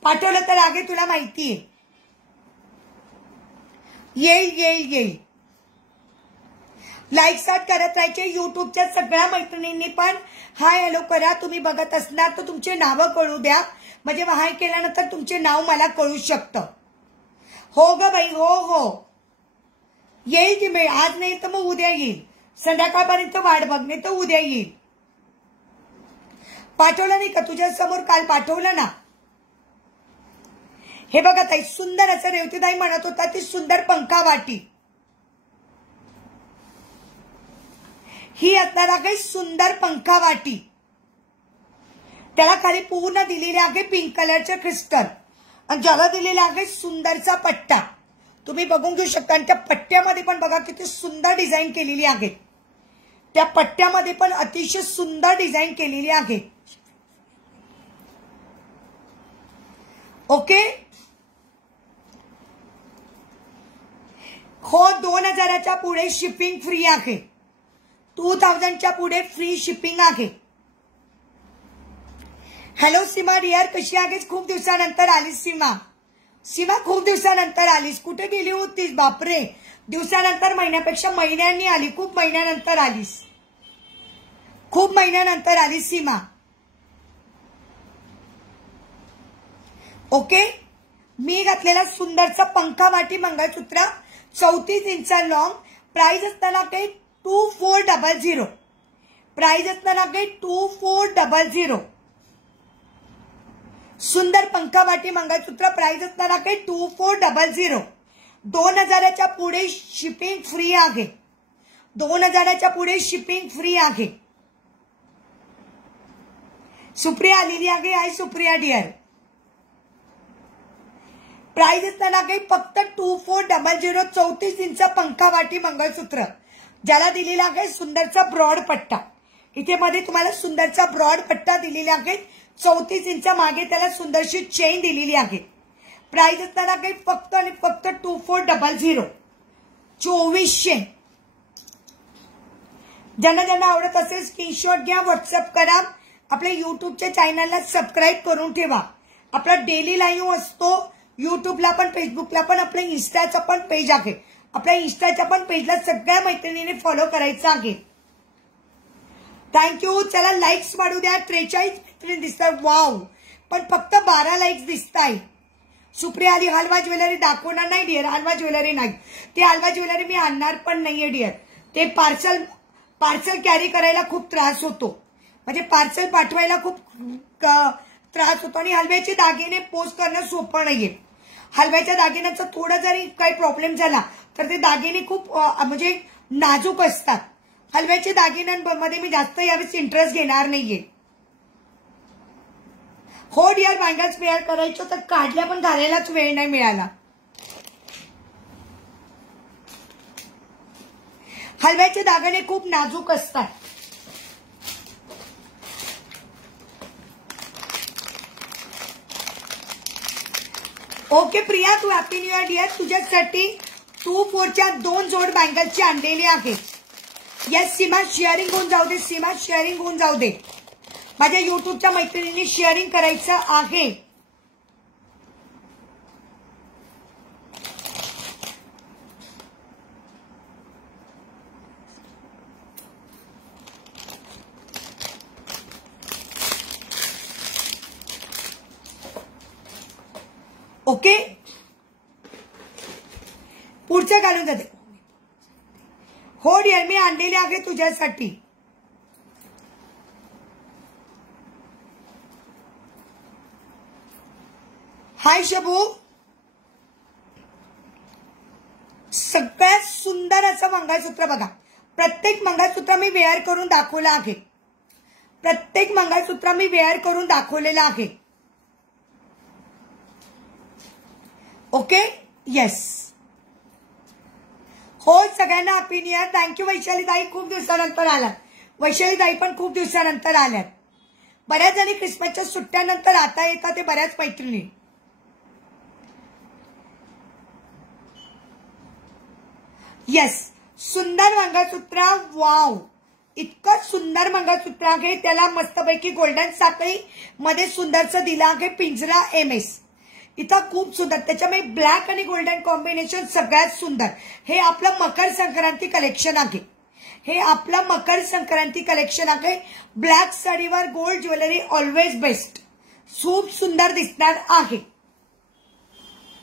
पाठवलं तर आगे तुला माहितीये. येईल. लाईक स्टार्ट करत राहायचे. युट्यूबच्या सगळ्या मैत्रिणींनी पण हाय हॅलो करा. तुम्ही बघत असणार तर तुमचे नावं कळू द्या. म्हणजे हाय केल्यानंतर तुमचे नाव मला कळू शकतं. हो ग बाई. हो हो. येईल की मी. आज नाही तर मग उद्या येईल. संध्याकाळपर्यंत वाट बघणे तर उद्या येईल. पाठवलं नाही का तुझ्या समोर? काल पाठवलं ना. हे बघा ताई सुंदर असं रेवतीताई म्हणत होता ती सुंदर पंखा वाटी. ही असणार आहे सुंदर पंखा वाटी. त्याला खाली पूर्ण दिलेले आहे पिंक कलरचे क्रिस्टल आणि ज्याला दिलेला आहे सुंदरचा पट्टा. तुम्ही बघून घेऊ शकता. आणि त्या पट्ट्यामध्ये पण बघा किती सुंदर डिझाईन केलेली आहे. त्या पट्ट्यामध्ये पण अतिशय सुंदर डिझाईन केलेली आहे. ओके. हो 2000च्या पुढे शिपिंग फ्री आहे. 2000च्या पुढे फ्री शिपिंग आहे. हॅलो सीमा डिअर, कशी आहेस? खूप दिवसानंतर आलीस सीमा. सीमा खूप दिवसानंतर आलीस, कुठे गेली होतीस? बापरे, दिवसानंतर महिन्यापेक्षा महिन्यांनी आली, खूप महिन्यानंतर आलीस, खूप महिन्यानंतर आलीस सीमा. ओके, मी घातलेला सुंदरचा पंखावाटी मंगळसूत्र 34 इंच लॉंग, प्राइस असताना काही 2400, प्राइस असताना काही 2400. सुंदर पंखावाटी मंगळसूत्र प्राइस असताना काही 2400. 2000च्या पुढे शिपिंग फ्री आहे. 2000च्या पुढे शिपिंग फ्री आहे. सुप्रिया आलेली आहे. हाय सुप्रिया डिअर. प्राइस असताना काही फक्त 2400. 34 इंच पंखावाटी मंगळसूत्र, ज्याला दिलेला आहे सुंदरचा ब्रॉड पट्टा. इथे मध्ये तुम्हाला सुंदरचा ब्रॉड पट्टा दिलेला आहे. 34 इंच मागे त्याला सुंदरशी चेन दिलेली आहे. प्राइस असताना काही फक्त आणि फक्त 2400. 2400. ज्यांना ज्यांना आवडत असेल स्क्रीनशॉट घ्या, व्हॉट्सअप करा. आपल्या युट्यूबच्या चॅनलला सबस्क्राईब करून ठेवा. आपला डेली लाईव्ह असतो युट्यूबला पण, फेसबुकला पण, आपल्या इन्स्टाचं पण पेज आहे. आपल्या इन्स्टाच्या पण पेजला सगळ्या मैत्रिणींनी फॉलो करायचं आहे. थँक्यू. चला लाईक्स वाढू द्या. 43 मैत्रिणी दिसतात. वाव, पण फक्त 12 लाईक्स दिसत आहे. सुप्रिया आली. हलवा ज्वेलरी दाखवणार नाही डिअर, हलवा ज्वेलरी नाही. ते हलवा ज्वेलरी मी आणणार पण नाहीये डिअर. ते पार्सल कॅरी करायला खूप त्रास होतो, म्हणजे पार्सल पाठवायला खूप त्रास होतो. आणि हलव्याचे दागिने पोस्ट करणं सोपं नाहीये. हलव्याच्या दागिन्याचा थोडा जरी काही प्रॉब्लेम झाला तर ते दागिने खूप म्हणजे नाजूक असतात. हलव्याच्या दागिन्यांमध्ये मी जास्त यावेळेस इंटरेस्ट घेणार नाहीये. हो डिअर, बँगल्स वेअर करायचं तर काढल्या पण घालायलाच वेळ नाही मिळाला. हलव्याचे दागिने खूप नाजूक असतात. ओके प्रिया, तू हॅपी न्यू इयर डिअर. तुझ्यासाठी 24च्या 2 जोड बँगल्सची आणलेली आहे. येस सीमा, शेअरिंग होऊन जाऊ दे. सीमा शेअरिंग होऊन जाऊ दे. माझ्या युट्यूबच्या मैत्रिणींनी शेअरिंग करायचं आहे. ओके, पुढचं घालून जाते. हो डिअर, मी आणलेले आहे तुझ्यासाठी. हाय शबू. सगळ्यात सुंदर असं मंगळसूत्र बघा. प्रत्येक मंगळसूत्र मी वेअर करून दाखवलं आहे. प्रत्येक मंगळसूत्र मी वेअर करून दाखवलेलं आहे. Okay, yes. हो सगळ्यांना हॅपी न्यू इयर. थँक्यू वैशालीताई, खूप दिवसानंतर आल्यात. वैशालीताई पण खूप दिवसानंतर आल्यात. बऱ्याच जणी ख्रिसमसच्या सुट्ट्यानंतर आता येतात, ते बऱ्याच मैत्रिणी. येस, सुंदर मंगळसूत्र. वाव, इतकं सुंदर मंगळसूत्र आहे. त्याला मस्तपैकी गोल्डन साखळी मध्ये सुंदरचं दिलं आहे पिंजरा MS. इथं खूप सुंदर, त्याच्यामुळे ब्लॅक आणि गोल्डन कॉम्बिनेशन सगळ्यात सुंदर. हे आपलं मकर संक्रांती कलेक्शन आहे. हे आपलं मकर संक्रांती कलेक्शन आहे. ब्लॅक साडीवर गोल्ड ज्वेलरी ऑलवेज बेस्ट. खूप सुंदर दिसणार आहे.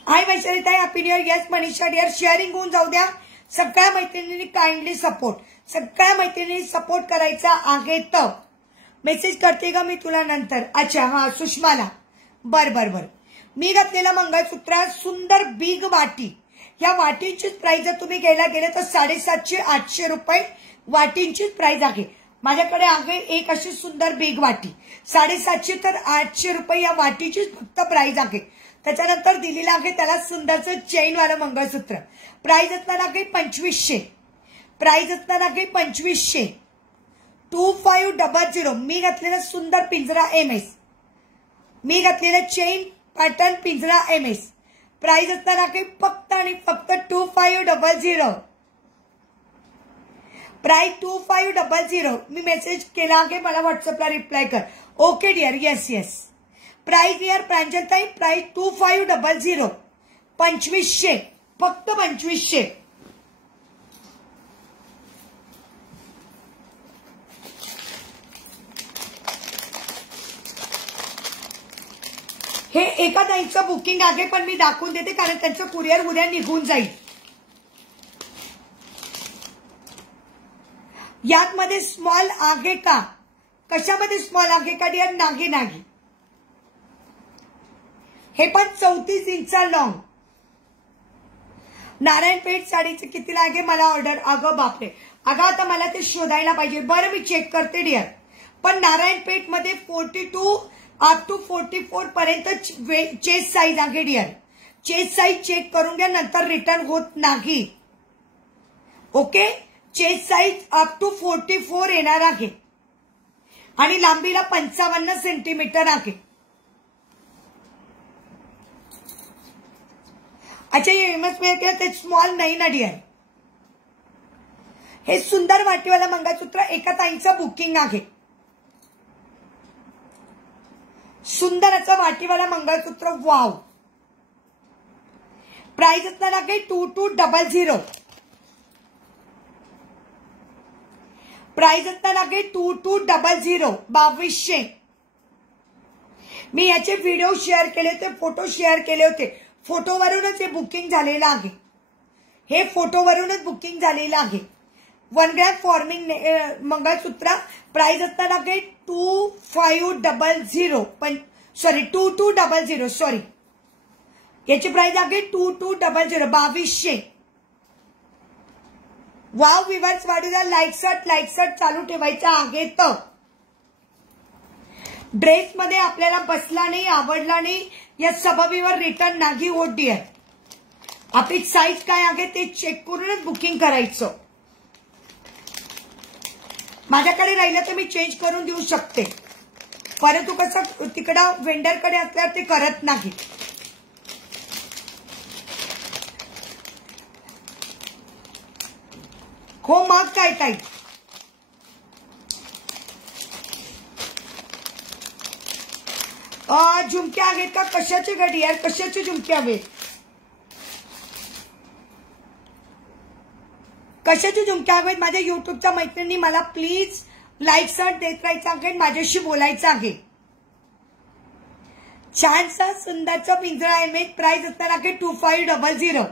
हाय वैशालीताई, happy new year. Yes Manisha dear, sharing होऊन जाऊ द्या. सगळ्या मैत्रिणींनी काइंडली सपोर्ट, सगळ्या मैत्रिणींनी सपोर्ट करायचा आहे. तर मेसेज करते का मी तुला नंतर. अच्छा हा सुषमाला. बर. मी घातलेलं मंगळसूत्र सुंदर बिग वाटी. या वाटींचीच प्राइस जर तुम्ही घ्यायला गेले तर 750-800 रुपये वाटींचीच प्राइस आहे. माझ्याकडे आहे एक अशी सुंदर बिग वाटी. 750 तर 800 रुपये या वाटीचीच फक्त प्राइस आहे. त्याच्यानंतर दिलेलं आहे त्याला सुंदरचं चेनवालं मंगळसूत्र. प्राइस असताना काही 2500. प्राइस असताना काही 2500. 2500. मी घातलेलं सुंदर पिंजरा MS. मी घातलेलं चेन पॅटर्न पिंजरा MS. प्राइस असताना काही फक्त आणि फक्त 2500. प्राइस 2500. मी मेसेज केला आहे, मला व्हॉट्सअपला रिप्लाय कर. Okay dear, yes yes. Price dear प्रांजलताई, प्राइस 2500. 2500, फक्त 2500. हे एका ताईचं बुकिंग आहे, पण मी दाखवून देते कारण त्यांचं कुरिअर उद्या निघून जाईल. यामध्ये स्मॉल आहे का? कशामध्ये स्मॉल आहे का डिअर? नाही नाही. हे पण 34 इंचा लॉंग. नारायणपेठ साडीचे किती लागे मला ऑर्डर? अगं बापरे, अगं आता मला ते शोधायला पाहिजे. बरं मी चेक करते डिअर. पण नारायणपेठ मध्ये 42 अप टू 44 पर्यंत चेस्ट साईज आहे डिअर. चेस्ट साईज चेक करून घ्या, नंतर रिटर्न होत नाही. Okay, chest size up to 44 येणार आहे आणि लांबीला 55 सेंटीमीटर आहे. अच्छा, ये एमएस वेअर केलं ते स्मॉल नाही ना डिअर. हे सुंदर वाटीवाला मंगळसूत्र एका ताईचं बुकिंग आहे. सुंदर असं वाटीवाला मंगळसूत्र. वाव. प्राइस असणार आहे 2200. प्राइस असणार आहे 2200, 2200. मी याचे व्हिडिओ शेअर केले होते, फोटो शेअर केले होते. फोटोवरूनच हे बुकिंग झालेलं आहे. हे फोटोवरूनच बुकिंग झालेलं आहे. 1 ग्रॅम फॉर्मिंग मंगळसूत्र. प्राइस असणार आहे 2500. पण सॉरी 2200. सॉरी, याची प्राइस आहे 2200, 2200. वाव विवर्स वाढूला लाईक सर्ट चालू ठेवायचा आहे. तर ड्रेस मध्ये आपल्याला बसला नाही, आवडला नाही, या सबबीवर रिटर्न नाही होत डिअर. आपली साईज काय आहे ते चेक करूनच बुकिंग करायचं. माझ्याकडे राहिलं तर मी चेंज करून देऊ शकते, परंतु कसं तिकडं वेंडरकडे असल्यावर ते करत नाही. हो मग काय काय. झुमके आहेत का? कशाचे गडी यार, कशाचे झुमके हवेत? कशाचे झुमके हवेत? माझ्या युट्यूबच्या मैत्रिणी मला प्लीज लाईक सर्ट देत राहायचं आहे, माझ्याशी बोलायचं आहे. छानसा सुंदरचा पिंजरा आहे. मी प्राइस असणार आहे 2500,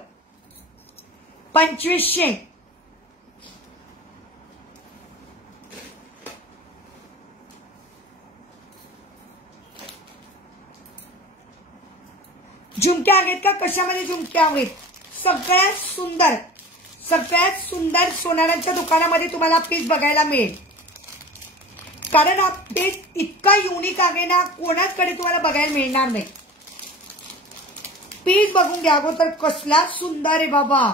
2500. झुमके आहेत का? कशामध्ये झुमके आहेत? सगळ्यात सुंदर सोनारांच्या दुकानामध्ये तुम्हाला पीस बघायला मिळेल. कारण हा पीस इतका युनिक आहे ना, कोणाचकडे तुम्हाला बघायला मिळणार नाही. पीस बघून घ्या अगोदर, कसला सुंदर आहे बाबा.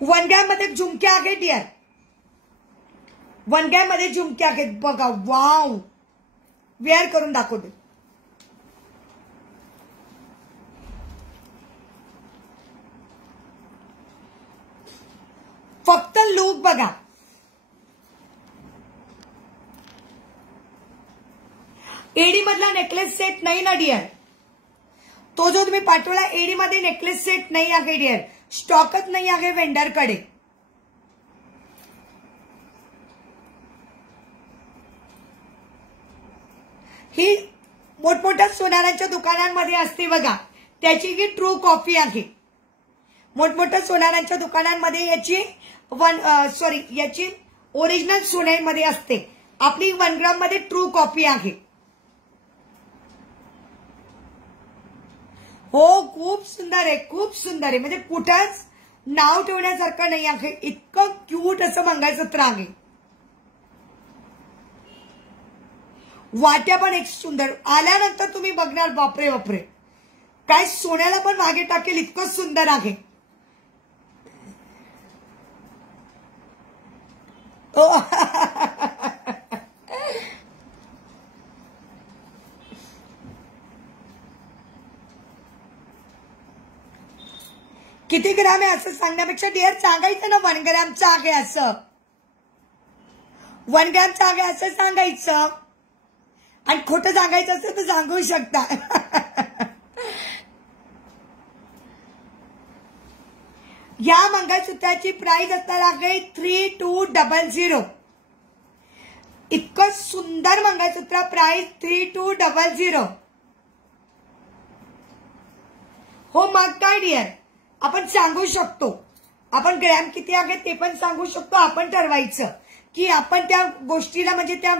वनग्यामध्ये झुमके आहेत डिअर. वनग्यामध्ये झुमके आहेत बघा. वाव, वेअर करून दाखवते. फक्त लुक बघा. एडी मधला नेकलेस सेट नाही ना डिअर. तो जो तुम्ही पाठवला एडी मध्ये नेकलेस सेट नाही आहे डिअर. स्टॉकच नाही आहे वेंडरकडे. ही मोठमोठ्या सोनारांच्या दुकानांमध्ये असते बघा, त्याची ही ट्रू कॉपी आहे. मोठमोठ्या सोनारांच्या दुकानांमध्ये याची याची ओरिजिनल सोन्यामध्ये असते. आपली 1 ग्राम मध्ये ट्रू कॉपी आहे. हो, खूप सुंदर आहे, खूप सुंदर आहे. म्हणजे कुठंच नाव ठेवण्यासारखं नाही आहे. इतकं क्यूट असं मंगळसूत्र आहे. वाट्या पण एक सुंदर. आल्यानंतर तुम्ही बघणार बापरे बापरे, काय सोन्याला पण मागे टाकेल इतकं सुंदर आहे. किती ग्राम आहे असं सांगण्यापेक्षा डिअर सांगायचं ना 1 ग्रॅमचं आहे असं, 1 ग्रॅमचं आहे असं सांगायचं. आणि खोटं सांगायचं असेल तर सांगू शकता. या मंगळसूत्राची प्राइस असणार आहे 3200. इतकं सुंदर मंगळसूत्र, प्राइस 3200. हो मग काय डिअर, आपण सांगू शकतो. आपण ग्रॅम किती आहे ते पण सांगू शकतो. आपण ठरवायचं की आपण त्या गोष्टीला म्हणजे त्या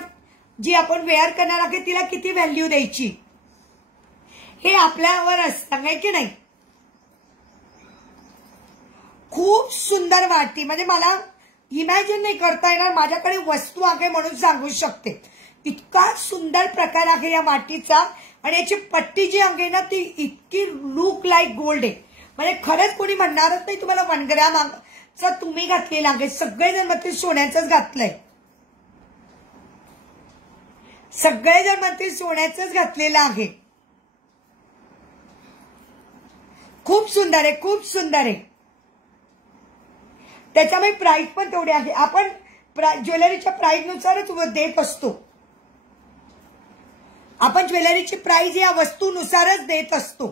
जी आपण वेअर करणार आहे तिला किती व्हॅल्यू द्यायची, हे आपल्यावर असतं आहे की नाही. खूप सुंदर वाटी, म्हणजे मला इमॅजिन नाही करता येणार. माझ्याकडे वस्तू आहे म्हणून सांगू शकते. इतका सुंदर प्रकार आहे या वाटीचा. आणि याची पट्टी जी आहे ना ती इतकी लुक लाईक गोल्ड आहे. म्हणजे खरंच कोणी म्हणणारच नाही तुम्हाला 1 ग्रॅमचा तुम्ही घातलेला आहे. सगळेजण म्हणतील सोन्याचंच घातलंय, सगळेजण म्हणतील सोन्याचंच घातलेलं आहे. खूप सुंदर आहे, खूप सुंदर आहे. त्याच्यामुळे प्राइस पण तेवढी आहे. आपण ज्वेलरीच्या प्राइस नुसारच देत असतो. आपण ज्वेलरीची प्राइस या वस्तूनुसारच देत असतो.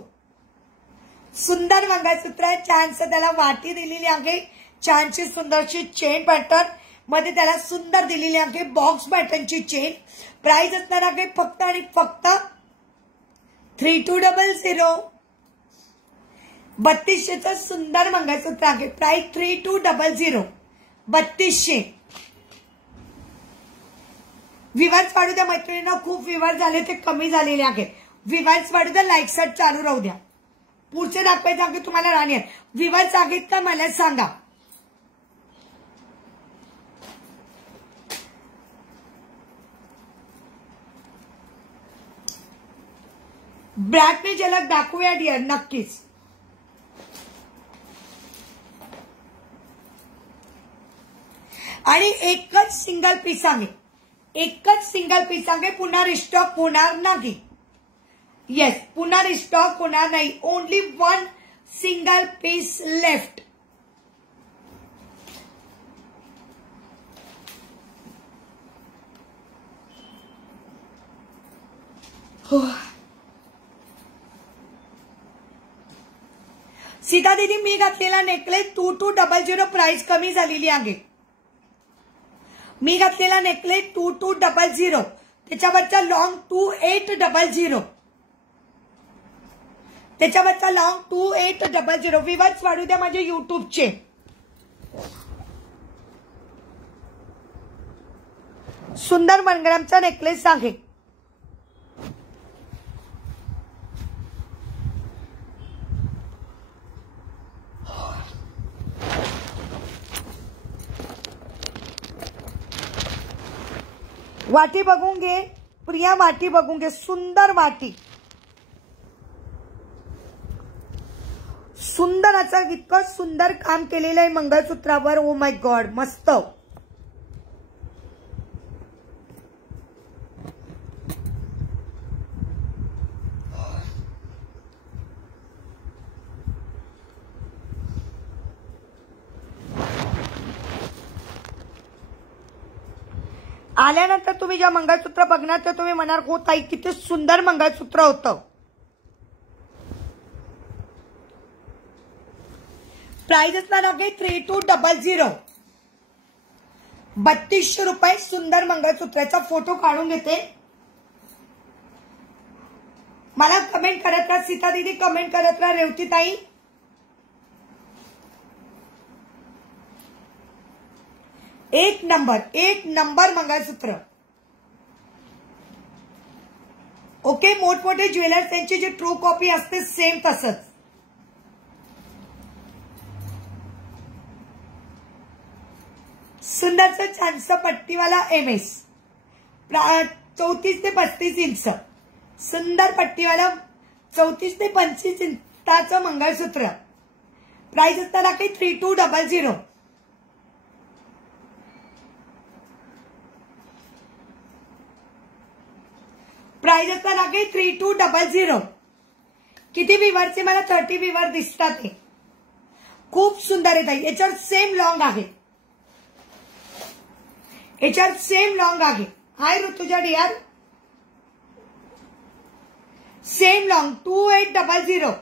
सुंदर मंगळसूत्र आहे, छानसं त्याला वाटी दिलेली आहे, छानशी सुंदरशी चेन पॅटर्न मध्ये त्याला सुंदर दिलेली आहे बॉक्स पॅटर्नची चेन. प्राइस असणार आहे फक्त आणि फक्त 3200. 3200चं सुंदर मंगळसूत्र आहे. प्राइस 3200, 3200. विवर्स वाढू द्या मैत्रिणींना, खूप विवर्स झाले ते कमी झालेले आहेत. विवर्स वाढू द्या, लाईक सर्ट चालू राहू द्या. पुढचे दाखवायचे आहे तुम्हाला राणी आहेत. विवर्स आहेत का मला सांगा. ब्रॅकने झलक दाखवूया डिअर, नक्कीच. आणि एकच सिंगल पीस आहे, एकच सिंगल पीस आहे. पुन्हा रिस्टॉक होणार नाही. येस, पुन्हा रिस्टॉक होणार नाही. Only 1 single piece left. Sita दीदी, मी घातलेला नेकलेस 2200 प्राइस कमी झालेली आहे. मी घातलेला नेकलेस 2200, त्याच्यावरचा लॉंग 2800, त्याच्यावरचा लॉंग 2800. विवर्स वाढू द्या माझे युट्यूबचे. सुंदर 1 ग्रॅमचा नेकलेस आहे. वाटी बघून घे प्रिया, वाटी बघून घे. सुंदर वाटी, सुंदर असं इतकं सुंदर काम केलेलं आहे मंगळसूत्रावर. ओ माय गॉड, मस्त. आल्यानंतर तुम्ही ज्या मंगळसूत्र बघणार ते तुम्ही म्हणाल हो ताई किती सुंदर मंगळसूत्र होतं. प्राइस असणार आहे 3200. 3200 रुपये. सुंदर मंगळसूत्राचा फोटो काढून घेते. मला कमेंट करत राहा सीता दीदी, कमेंट करत राहा रेवती ताई. एक नंबर मंगळसूत्र. ओके, मोठमोठे ज्वेलर्स त्यांची जी ट्रू कॉपी असते सेम तसंच. सुंदरचं छानसं पट्टीवाला MS, 34 ते 35 इंच. सुंदर पट्टीवाला 34 ते 35 इंचाचं मंगळसूत्र. प्राइस असणार आहे 3200. प्राइस असणार आहे 3200. किती विवरचे मला 30 विवर दिसतात. खूप सुंदर आहे ताई. याच्यावर सेम लॉंग आहे, याच्यावर सेम लॉंग आहे. Hi Rutuja dear, same long 2800.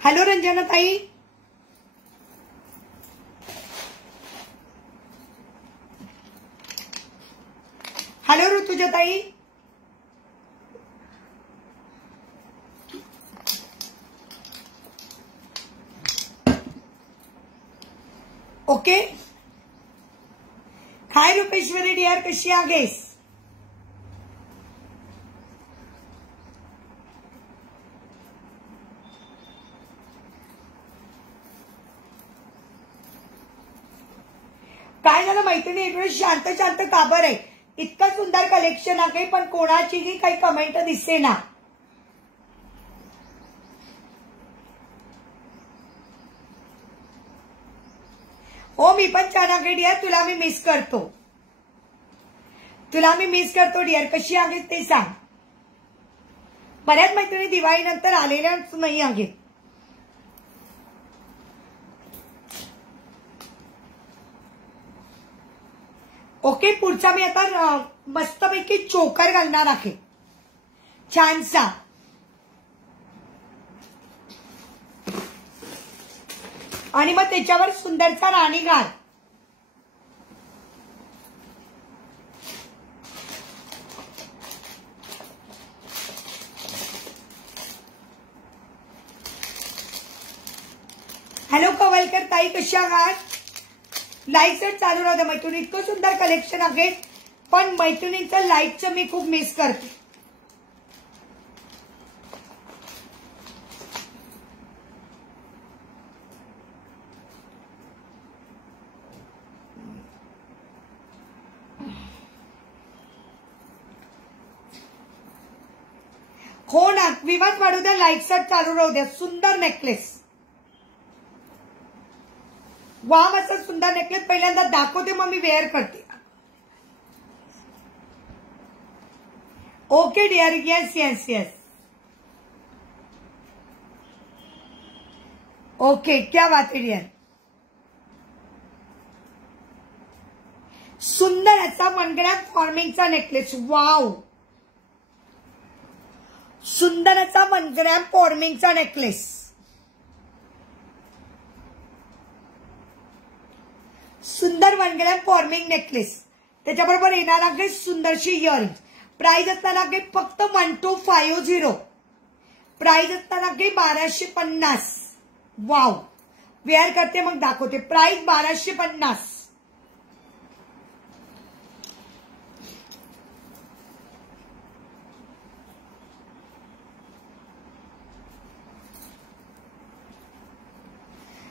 Hello Ranjana ताई, हॅलो ऋतुजा ताई. ओके. हाय रुपेश्वरी डियर, कशी आहेस? काय झालं मैत्रिणी, इकडे शांत शांत का बरं आहे? इतकं सुंदर कलेक्शन आहे पण कोणाचीही काही कमेंट दिसते ना. हो मी पण छान आहे डिअर, तुला मी मिस करतो, तुला मी मिस करतो डिअर. कशी आहेस ते सांग. बऱ्याच मैत्रिणी दिवाळीनंतर आलेल्याच नाही आहेत. ओके. पुढचा मी आता मस्तपैकी चोकर घालणार आहे, छानसा. आणि मग त्याच्यावर सुंदरचा राणीघाट. हॅलो कवलकर ताई, कशी आहात? लाईक सेट चालू राहू द्या मैत्रिणी. इतकं सुंदर कलेक्शन आहे पण मैत्रिणींचं लाईकचं मी खूप मिस करते. हो ना, विवाद वाढू द्या, लाईक सेट चालू राहू द्या. सुंदर नेकलेस, वाव असा सुंदर नेकलेस पहिल्यांदा दाखवते मग मी वेअर करते. Okay dear, yes yes yes. Okay, क्या बात है डिअर. सुंदर असा मनगळ्या फॉर्मिंगचा नेकलेस. वाव, सुंदर असा मनगळ्या फॉर्मिंगचा नेकलेस. सुंदर मनगळ्या फॉर्मिंग नेकलेस. त्याच्याबरोबर येणार आहे सुंदरशी इयरिंग. प्राइस असणार आहे फक्त 1250. प्राइस असणार आहे 1250. वाव, वेअर करते मग दाखवते. प्राइस 1250.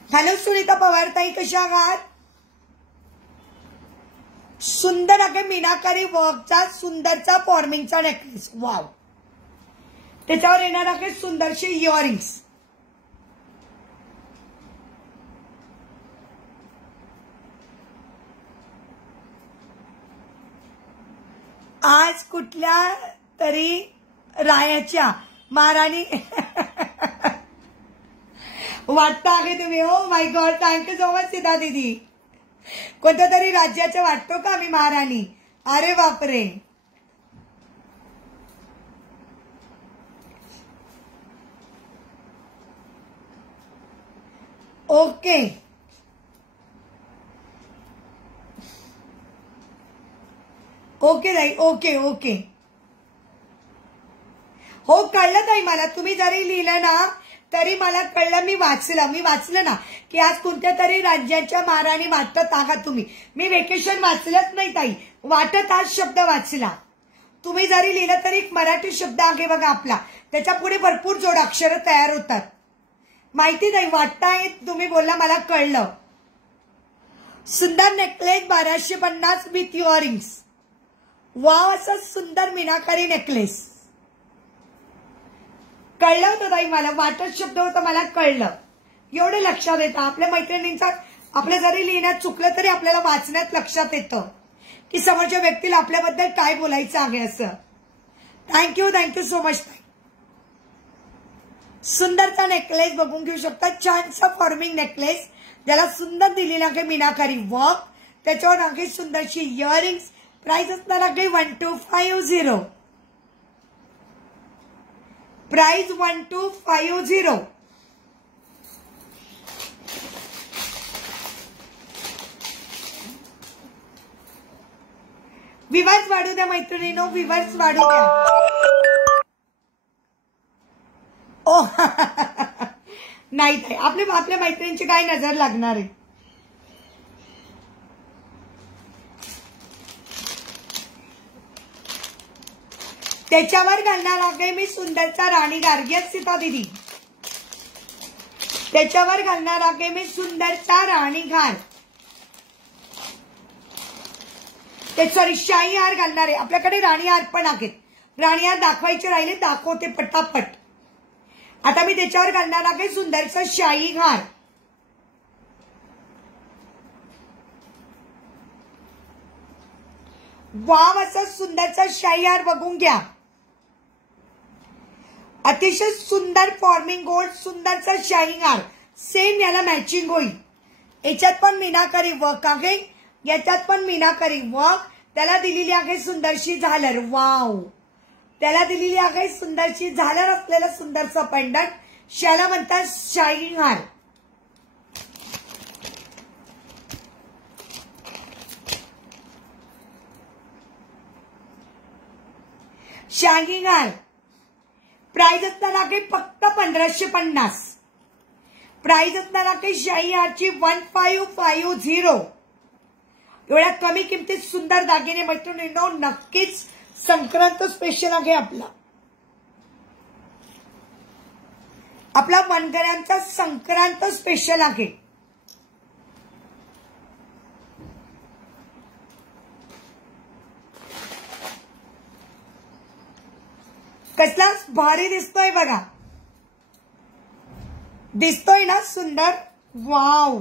हॅलो सुनीता पवार ताई, कशा आहात? सुंदर आहे मीनाकारी वर्कचा सुंदरचा फॉर्मिंगचा नेकलेस. वाव, त्याच्यावर येणार आहे सुंदरशी इयरिंग्स. आज कुठल्या तरी रायाच्या महाराणी वाटतं आहे तुम्ही. Oh my God, thank you so much Sita दीदी. कोणत्या तरी राज्याचं वाटतो का मी महाराणी? अरे बापरे. ओके, ओके ताई, ओके ओके. हो कळलं ताई मला. तुम्ही जरी लिहिलं ना तरी मला कळलं. मी वाचलं ना की आज कोणत्या तरी राज्याच्या महाराणी वाटत आहात तुम्ही. मी वेकेशन वाचलंच नाही ताई, वाटत आज शब्द वाचला. तुम्ही जरी लिहिलं तरी एक मराठी शब्द आहे बघा आपला, त्याच्या पुढे भरपूर जोडाक्षर तयार होतात. माहिती नाही वाटताय तुम्ही बोलला, मला कळलं. सुंदर नेकलेस 1250 विथ इयरिंग्स. वाव, असं सुंदर मीनाकारी नेकलेस. कळलं होतं ताई मला, वाटत शब्द होता मला कळलं. एवढे लक्षात येतं आपल्या मैत्रिणींचा. आपल्या जरी लिहिण्यात चुकलं तरी आपल्याला वाचण्यात लक्षात येतं की समोरच्या व्यक्तीला आपल्याबद्दल काय बोलायचं आहे असं. Thank you so much. सुंदरचा नेकलेस बघून घेऊ शकता. छानसा फॉर्मिंग नेकलेस ज्याला सुंदर दिलेला आहे मीनाकारी वर्क. त्याच्यावर आहे सुंदरशी इयरिंग्स. प्राइस असणार आहे 1250. प्राइस 1250. विवर्स वाढू द्या मैत्रिणींनो, विवर्स वाढू द्या. ओ नाही आपल्या मैत्रिणींची काय नजर लागणार आहे. त्याच्यावर घालणार आहे मी सुंदरचा राणीहार. येस सीता दीदी, त्याच्यावर घालणार आहे मी सुंदरचा राणीहार. सॉरी शाही हार घालणार आहे. आपल्याकडे राणीहार पण आहेत. राणीहार दाखवायचे राहिले, दाखवते पटापट. आता मी त्याच्यावर घालणार आहे सुंदरचा शाही हार. वाव, असा सुंदरचा शाही हार बघून घ्या. अतिशय सुंदर फॉर्मिंग गोल्ड सुंदरचा शाही हार. सेम याला मॅचिंग होईल. याच्यात पण मीनाकारी वर्क आहे, याच्यात पण मीनाकारी वर्क. त्याला दिलेली आहे सुंदरशी झालर. वाव, त्याला दिलेली आहे सुंदरशी झालर असलेलं सुंदरचं पेंडंट. शाला म्हणतात शाही हार. शाही हार. प्राइस असणार आहे फक्त 1550. प्राइस असणार आहे शाही हारची 1550. एवढ्या कमी किमतीत सुंदर दागिने मैत्रिणींनो, नक्कीच संक्रांत स्पेशल आहे आपला मनगऱ्यांचा संक्रांत स्पेशल आहे. कसला भारी दिसतोय बघा. दिसतोय ना सुंदर. वाव,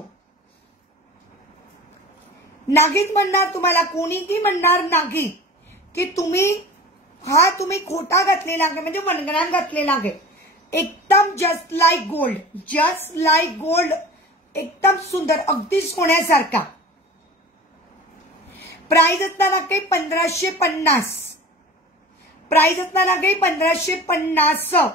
नागीच म्हणणार तुम्हाला, कोणीही म्हणणार नाही की तुम्ही खोटा घातलेला आहे, म्हणजे वनगरान घातलेला आहे. एकदम just like gold, just like gold. एकदम सुंदर, अगदी सोन्यासारखा. प्राइस असणार आहे 1550. प्राइस असणार आहे 1550.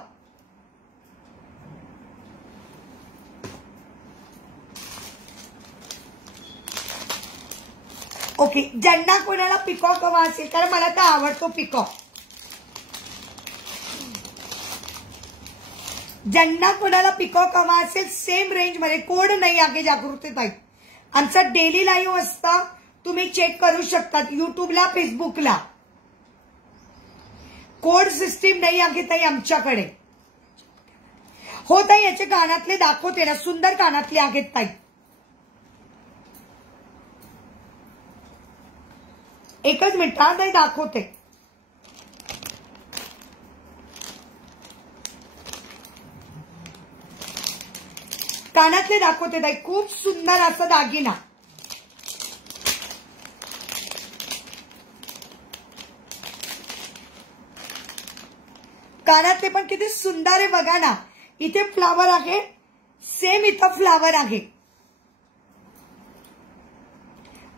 ओके, ज्यांना कोणाला पिकॉक हवा असेल, कारण मला तर आवडतो पिकॉक. ज्यांना कोणाला पिकॉक हवा असेल सेम रेंज मध्ये, कोड नाही आहे जागृतीताई. आमचा डेली लाईव्ह असता, तुम्ही चेक करू शकतात युट्यूबला, फेसबुकला. कोड सिस्टीम नाही आहे ताई आमच्याकडे. हो ताई, याचे कानातले दाखवते ना, सुंदर कानातले आहेत ताई. एकच मिनिट हा ताई, दाखवते. कानातले दाखवते ताई, खूप सुंदर असा दागिना. कानातले पण किती सुंदर आहे बघा ना. इथे फ्लावर आहे, सेम इथं फ्लावर आहे.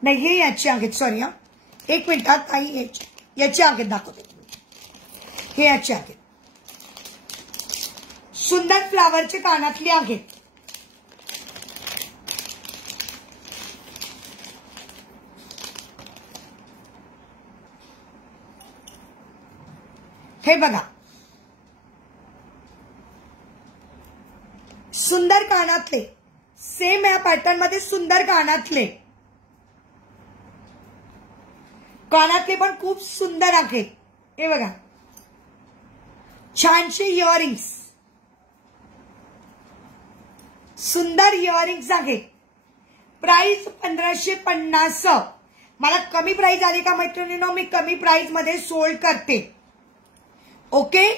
नाही, हे याचे आहेत, सॉरी हा, एक मिनिटात ताई, याचे आहेत दाखवते. हे याचे आहेत, सुंदर फ्लावरचे कानातले आहेत. हे बघा, सुंदर कानातले, सेम या पॅटर्न मध्ये सुंदर कानातले. कानातले पण खूप सुंदर आहेत. हे बघा, छानशे इयरिंग्स, सुंदर इयरिंग्स आहेत. प्राइस 1550. मला कमी प्राइस आली का मैत्रिणींनो, मी कमी प्राइस मध्ये सोल्ड करते. ओके,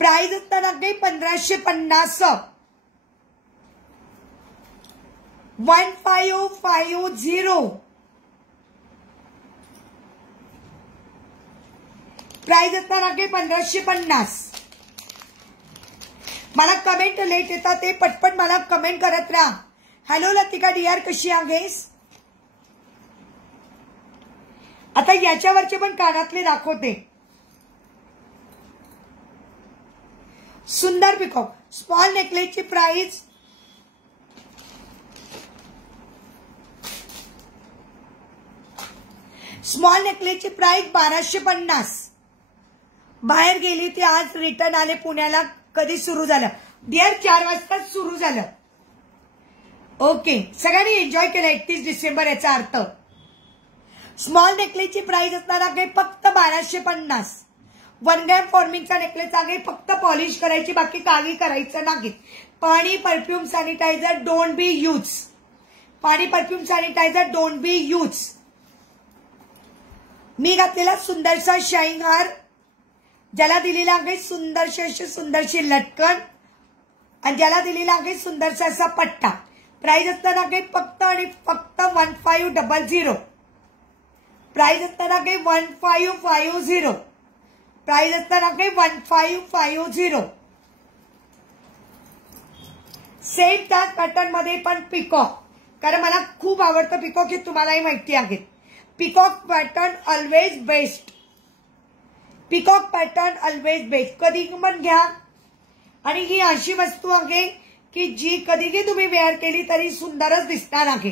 प्राइस असताना 1550. 1550. प्राइस असणार आहे 1550. मला कमेंट लेट येतात ते पटपट मला कमेंट करत राहा. हॅलो लतिका डियर, कशी आहेस? आता याच्यावरचे पण कानातले दाखवते. सुंदर पिकॉक स्मॉल नेकलेसची प्राइस स्मॉल नेकलेसची प्राइस 1250. बाहेर गेली ती, आज रिटर्न आले पुण्याला. कधी सुरू झालं डिअर? 4 वाजता सुरू झालं. ओके, सगळ्यांनी एन्जॉय केलं 31 डिसेंबर. याचा अर्थ स्मॉल नेकलेसची प्राइस असणार आहे फक्त 1250. 1 ग्रॅम फॉर्मिंगचा नेकलेस आहे, फक्त पॉलिश करायची, बाकी काही करायचं नाही. पाणी perfume sanitizer don't be use. पाणी perfume sanitizer don't be use. मी घातलेला सुंदरसा शाईन हार, ज्याला दिलेला आहे सुंदरशी लटकन, आणि ज्याला दिलेला आहे सुंदरसा असा पट्टा. प्राइस असणार आहे फक्त आणि फक्त 1500. प्राइस असणार आहे 1550. प्राइस असणार आहे 1550. सेम त्याच पॅटर्न मध्ये पण पिकॉक, कारण मला खूप आवडतं पिकॉक, हे तुम्हालाही माहिती आहे. Peacock pattern always best. Peacock pattern always best. कधी पण घ्या. आणि ही अशी वस्तू आहे की जी कधीही तुम्ही वेअर केली तरी सुंदरच दिसणार आहे.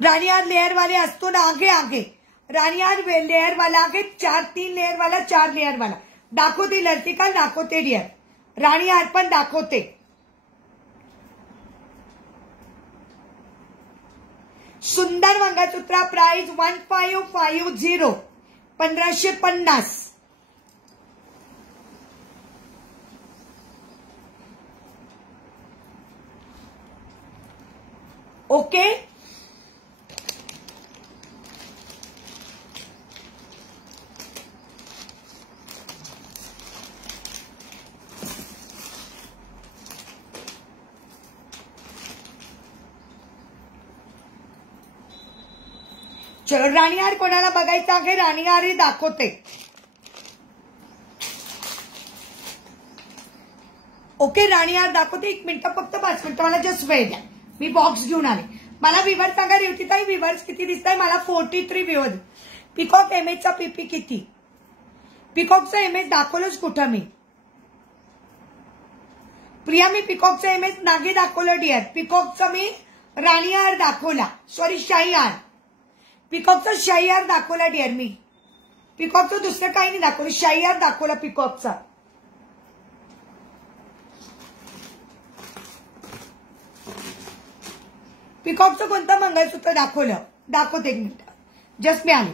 राणीहार लेअर वाले असतो ना, आहे राणीहार लेअर वाला आहे, 3 लेअर वाला, 4 लेअर वाला. दाखवते लतिका, दाखवते डिअर. राणीहार पण दाखवते. सुंदर मंगळसूत्र प्राइस 1550. 1550. ओके, चलो राणीहार कोणाला बघायचा आहे? राणीहारही दाखवते. ओके, राणीहार दाखवते. 1 मिनिट, फक्त 5 मिनिटं मला जस्ट वेळ द्या. मी बॉक्स घेऊन आले. मला व्हिवर्स सांगा रेवतीताई, व्हिवर्स किती दिसताय? मला 43 व्हिवर्स. पिकॉक इमेजचा पीपी किती? पिकॉकचा इमेज दाखवलंच कुठं मी? प्रिया, मी पिकॉकचा इमेज नाही दाखवलं डिअर. पिकॉकचा मी राणीहार दाखवला, सॉरी शाहीहार. पिकॉकचा शाहीहार दाखवला डिअर मी. पिकॉकचं दुसरं काही नाही दाखवलं, शाहीहार दाखवला पिकॉकचा. पिकॉकचं कोणतं मंगळसूत्र दाखवलं? दाखवते 1 मिनिट, जस्ट मी आले.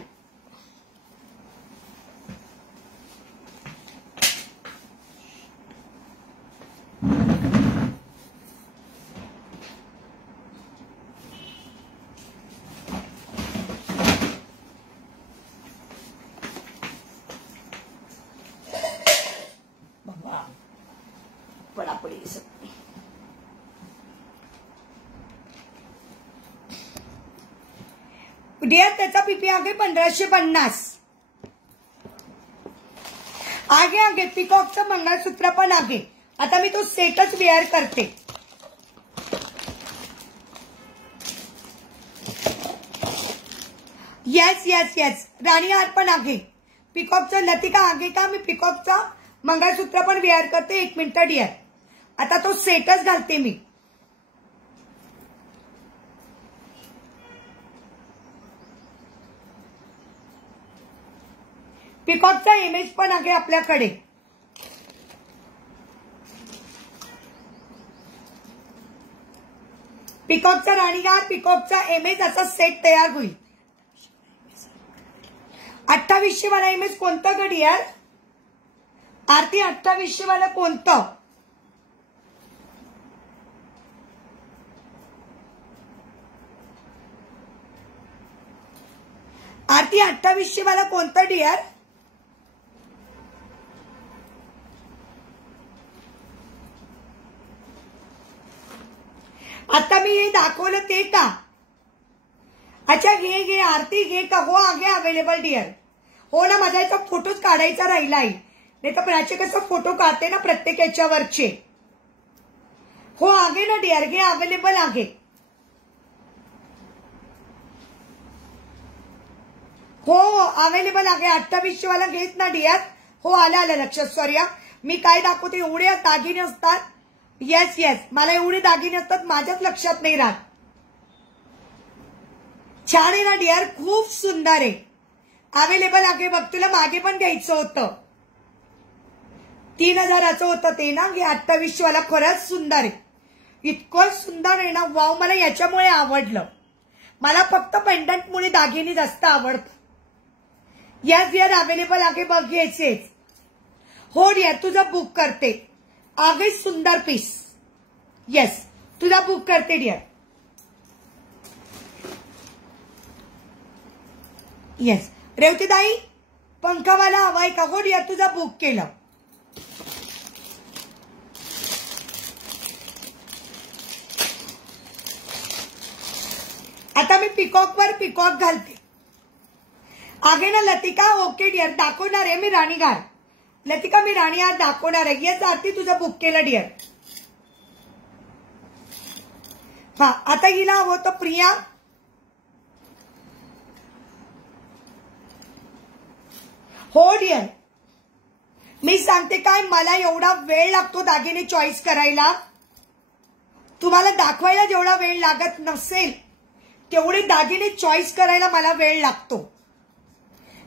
पडापडी डिअर, त्याचा पीपी आहे 1550. आहे पिकॉकचं मंगळसूत्र पण आहे. आता मी तो सेटच वेअर करते. येस येस येस, राणीहार पण आहे. पिकॉकचं लतिका आहे का? मी पिकॉकचा मंगळसूत्र पण वेअर करते. 1 मिनिट डिअर, आता तो सेटच घालते मी. पिकॉकचा इमेज पण आहे आपल्याकडे. पिकॉकचा राणीहार, पिकॉकचा इमेज असा सेट तयार होईल. 2800 वाला इमेज कोणतं ग डिअर? आरती, 2800 वाला कोणतं? आरती, 2800 वाला कोणतं डिअर? आता मी हे दाखवलं ते का? अच्छा, घे आरती, घे का? हो, आगे अवेलेबल डिअर. हो ना, माझा याचा फोटोच काढायचा राहिलाय, नाही तर प्राची कसं फोटो काढते ना प्रत्येक याच्यावरचे. हो आहे ना डिअर, हे अवेलेबल आहे. हो अवेलेबल आहे. 2800 वाला घेत ना डिअर. हो आलं लक्षात. सॉरी मी काय दाखवते, एवढे दागिने असतात. येस येस, मला एवढे दागिने असतात माझ्याच लक्षात नाही राहत. छान आहे ना डिअर, खूप सुंदर आहे. अवेलेबल आहे बघ. तुला मागे पण घ्यायचं होतं, 3000चं होतं ते ना. हे 2800 वाला खरंच सुंदर आहे. इतकं सुंदर आहे ना, वाव. मला याच्यामुळे आवडलं. मला फक्त पेंडंटमुळे दागिने जास्त आवडतात. येस डिअर अवेलेबल आहे बघ, घ्यायचेच. हो डिअर तुझं बुक करते. आगे सुंदर पीस. येस तुझा बुक करते डिअर. येस रेवतीताई, पंखावाला हवाय का? हो डिअर तुझा बुक केलं. आता मी पिकॉक वर पिकॉक घालते. आहे ना लतिका? ओके डिअर, दाखवणार आहे मी राणीहार. लतिका मी राणीहार दाखवणार आहे. येस आरती तुझं बुक केलं डिअर. हा आता हिला हवं होतं प्रिया. हो डिअर मी सांगते काय, मला एवढा वेळ लागतो दागिने चॉईस करायला. तुम्हाला दाखवायला जेवढा वेळ लागत नसेल तेवढे दागिने चॉईस करायला मला वेळ लागतो.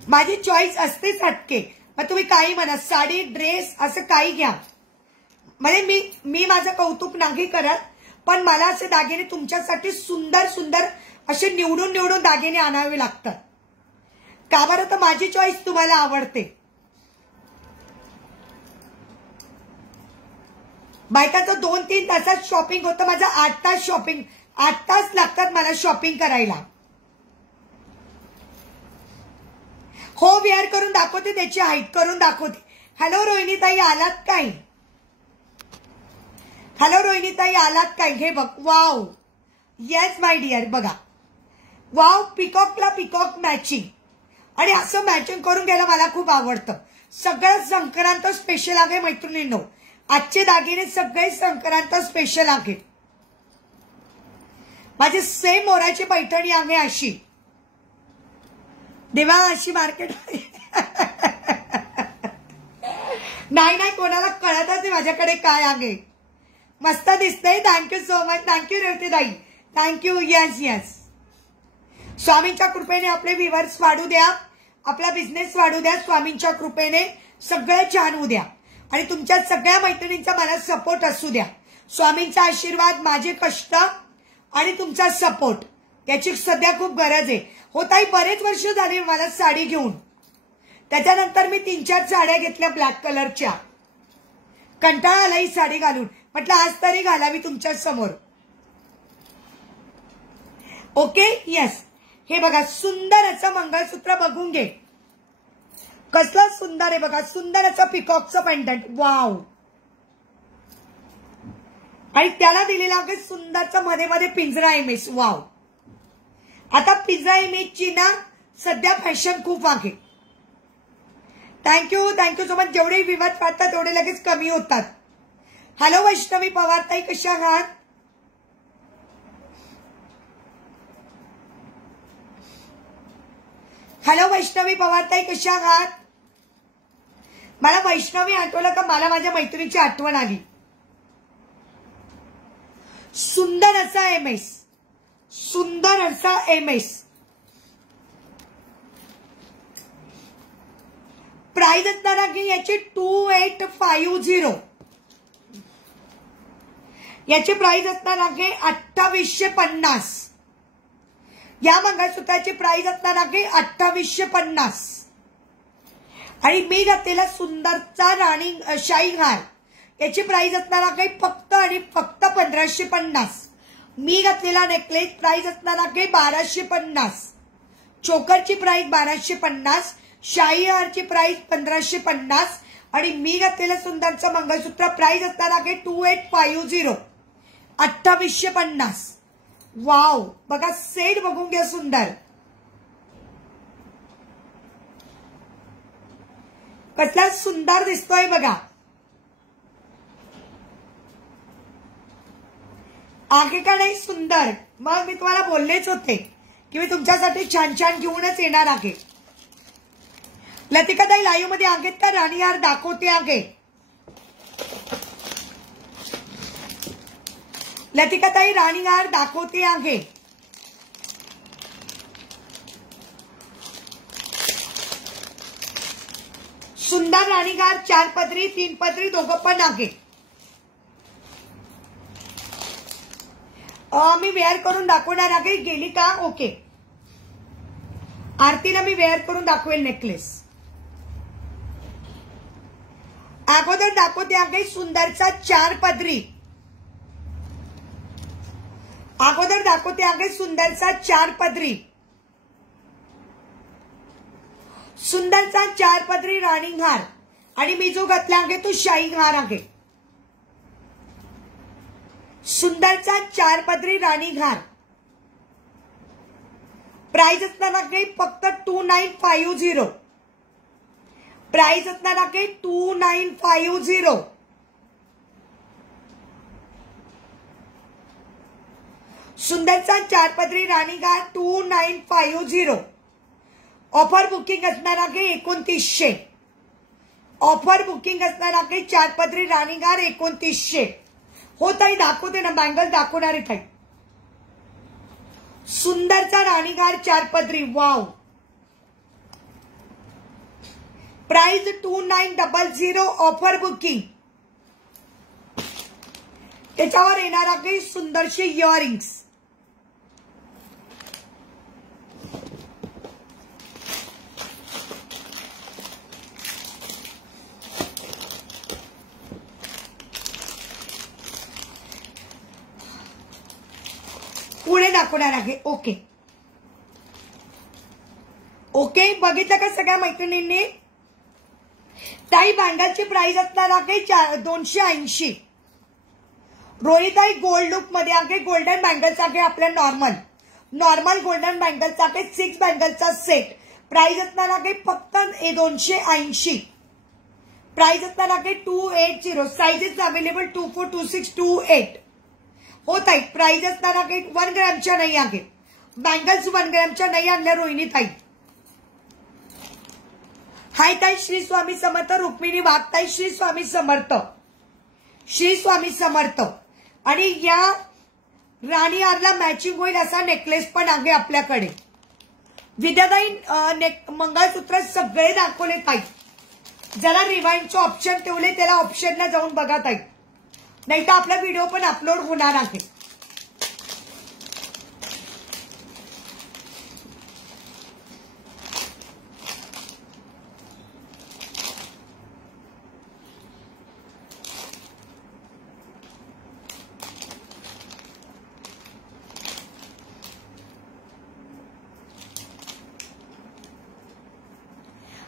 माझी चॉईस असतेच हटके. मग तुम्ही काही म्हणा, साडी ड्रेस असं काही घ्या. म्हणजे मी माझं कौतुक नाही करत, पण मला असे दागिने तुमच्यासाठी सुंदर सुंदर असे निवडून निवडून दागिने आणावे लागतात. का बरं? तर माझी चॉईस तुम्हाला आवडते. बायकाचं 2-3 तासात शॉपिंग होतं, माझं 8 तास शॉपिंग. 8 तास लागतात मला शॉपिंग करायला. हो वेअर करून दाखवते, त्याची हाईट करून दाखवते. हॅलो रोहिणीताई आलात काय? हॅलो रोहिणीताई आलात काय? हे बघ वाव. येस माय डिअर बघा, वाव. पिकॉकला पिकॉक मॅचिंग, आणि असं मॅचिंग करून घ्यायला मला खूप आवडतं. सगळं संक्रांत स्पेशल आहे मैत्रिणींनो. आजचे दागिने सगळे संक्रांत स्पेशल आहेत. माझी सेम मोराची पैठणी आहे अशी. देवा अशी मार्केट नाही कोणाला कळतच नाही माझ्याकडे काय आहे. मस्त दिसतंय. Thank you so much. थँक्यू रेवतीताई, थँक्यू. येस येस, स्वामींच्या कृपेने आपले व्ह्यूअर्स वाढू द्या, आपला बिझनेस वाढू द्या. स्वामींच्या कृपेने सगळं छान होऊ द्या, आणि तुमच्या सगळ्या मैत्रिणींचा मला सपोर्ट असू द्या. स्वामींचा आशीर्वाद, माझे कष्ट आणि तुमचा सपोर्ट याची सध्या खूप गरज आहे. हो ताई, बरेच वर्ष झाली मला साडी घेऊन. त्याच्यानंतर मी 3-4 साड्या घेतल्या ब्लॅक कलरच्या. कंटाळा आला ही साडी घालून. म्हटलं आज तरी घालावी तुमच्या समोर. Okay yes. हे बघा सुंदर असं मंगळसूत्र बघून घे, कसलं सुंदर आहे बघा. सुंदर असं पिकॉकचं पेंडंट. वाव. आणि त्याला दिलेला आहे सुंदरचं मध्ये मध्ये पिंजरा इमेज. वाव. आता पिंजरा इमेजची ना सध्या फॅशन खूप आहे. Thank you thank you so much. जेवढे विवाद वाटतात तेवढे लगेच कमी होतात. हॅलो वैष्णवी पवार ताई, कशा आहात? हॅलो वैष्णवी पवार ताई, कशा आहात? मला वैष्णवी आठवलं का मला माझ्या मैत्रिणीची आठवण आली. सुंदर असा एमएस, सुंदर असा एमएस. प्राइस असणार आहे याची 2850. याची प्राइस असणार आहे 2850. या मंगळसूत्राची प्राइस असणार आहे 2850. आणि मी घातलेला सुंदरचा राणी शाही हार याची प्राइस असणार आहे फक्त आणि फक्त 1550. मी घातलेला नेकलेस प्राइस असणार आहे 1250. चोकरची प्राइस 1250. शाही हारची प्राइस 1550. आणि मी घातलेलं सुंदरचं मंगळसूत्र प्राइस असणार आहे 2850. 2850. वाव. बघा सेट बघून घ्या सुंदर. कसला सुंदर दिसतोय बघा. आहे का नाही सुंदर. मग मी तुम्हाला बोललेच होते की मी तुमच्यासाठी छान छान घेऊनच येणार आहे. लतिकाताई लाईव्ह मध्ये आहेत का. राणी हार दाखवते आहे. लतिकाताई राणी हार दाखवते आहे. सुंदर राणीहार 4 पदरी 3 पदरी दोघं पण आहे. मी वेअर करून दाखवणार आहे. गेली का. ओके. आरतीला मी वेअर करून दाखवेल नेकलेस. अगोदर दाखवते आहे सुंदरचा 4 पदरी. अगोदर दाखवते आहे सुंदरचा 4 पदरी. सुंदरचा 4 पदरी राणीहार आणि मी जो घातला आहे तो शाही हार आहे. सुंदरचा 4 पदरी राणीहार. प्राइस असणार आहे फक्त 2950. प्राइस असणार आहे 2950. सुंदरचा 4 पदरी राणीहार 2950. ऑफर बुकिंग असणार आहे 2900. ऑफर बुकिंग असणार आहे 4 पदरी राणीहार 2900. हो ताई दाखवते ना. बँगल दाखवणार आहे ताई. सुंदरचा राणीहार 4 पदरी. वाव. प्राइस 2900. Offer booking. त्याच्यावर येणार आहे सुंदरशी इयरिंग्स. पुढे दाखवणार आहे. Okay okay. बघितलं का सगळ्या मैत्रिणींनी. ताई बँगलची प्राइस असणार आहे 280. रोहिताई गोल्ड लुक मध्ये आहे. गोल्डन बँगल्स आहे आपल्या नॉर्मल गोल्डन बँगल्स आहे. 6 बँगलचा सेट. प्राइस असणार आहे फक्त 280. प्राइस असणार आहे 280. Sizes available 24, 26, 28. हो ताई. प्राइस असणार आहे 1 ग्रॅमच्या नाही आहे. बँगल्स 1 ग्रॅमच्या नाही आणल्या रोहिणी ताई. हाय ताई. श्री स्वामी समर्थ. रुक्मिणी वाघ ताई. श्री स्वामी समर्थ. श्री स्वामी समर्थ. आणि या राणी हारला मॅचिंग होईल असा नेकलेस पण आहे आपल्याकडे. विद्याताई मंगळसूत्र सगळे दाखवले ताई. ज्याला रिवाइंडचं ऑप्शन ठेवले त्याला ऑप्शनला जाऊन बघा ताई. नाही तर आपला व्हिडिओ पण अपलोड होणार आहे.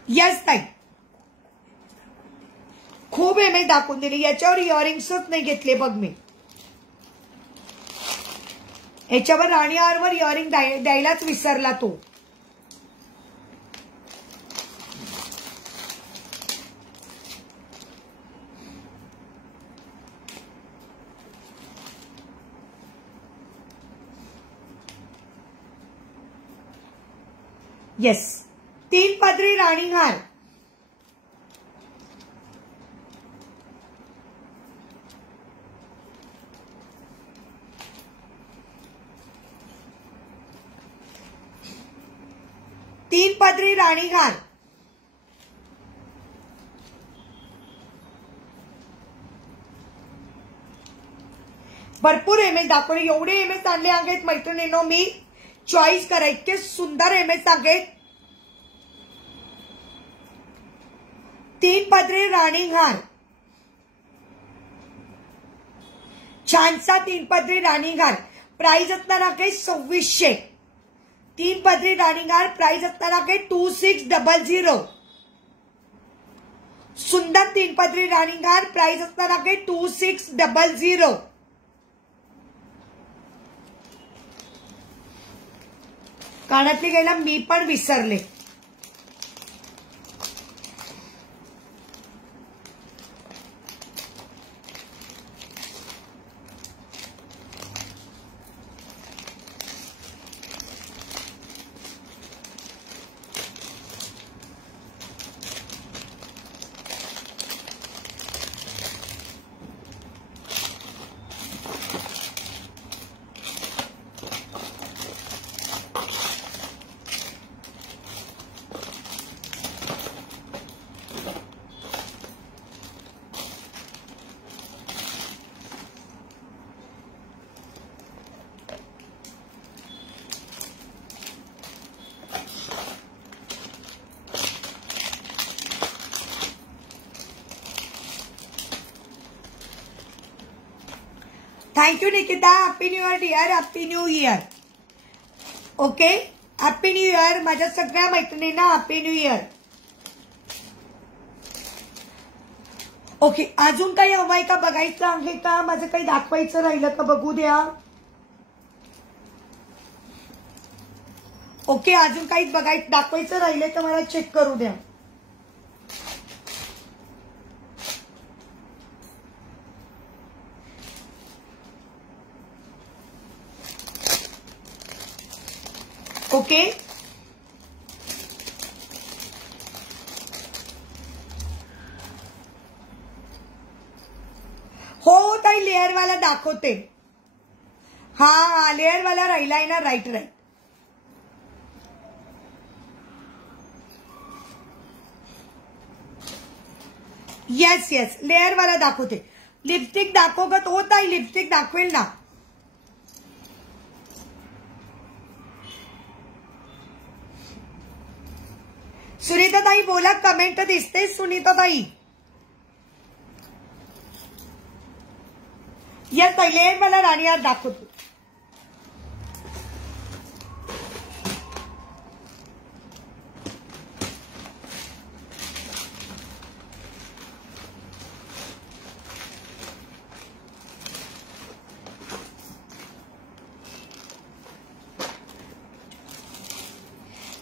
यस ताई. खूप एमएच दाखवून दिली. याच्यावर इयरिंग्सच नाही घेतले बघ मी. याच्यावर राणी हारवर इयरिंग द्यायलाच विसरला तो. येस. 3 पदरी राणी हार. तीन पदरी राणीहार. भरपूर एमएच दाखवले. एवढे एमएच आणले आहेत मैत्रिणींनो. मी चॉईस करा. इतके सुंदर एमएच आहेत. 3 पदरी राणीहार. छानसा 3 पदरी राणीहार. प्राइस असणार आहे 2600. 3 पदरी राणीहार. प्राइस असणार आहे 2600. सुंदर 3 पदरी राणीहार. प्राइस असणार आहे 2600. कानातली घ्यायला मी पण विसरले. Thank you Nikita. Happy new year dear. Happy new year. Okay, happy new year माझ्या सगळ्या मैत्रिणींना. Happy new year. ओके, अजून काही हवंय का, बघायचं आहे का, माझं काही दाखवायचं राहिलं का बघू द्या. ओके, अजून काही दाखवायचं राहिलं तर मला चेक करू द्या. ओके, हो ताई, लेअरवाला दाखवते. हा लेअरवाला राहिलाय ना. राईट. येस लेअरवाला दाखवते. लिपस्टिक दाखव का तो ताई. लिपस्टिक दाखवेल ना. सुनीता ताई बोला. कमेंट दिसते सुनीता ताई. येस ताई, लेअरवाला राणी आज दाखवतो.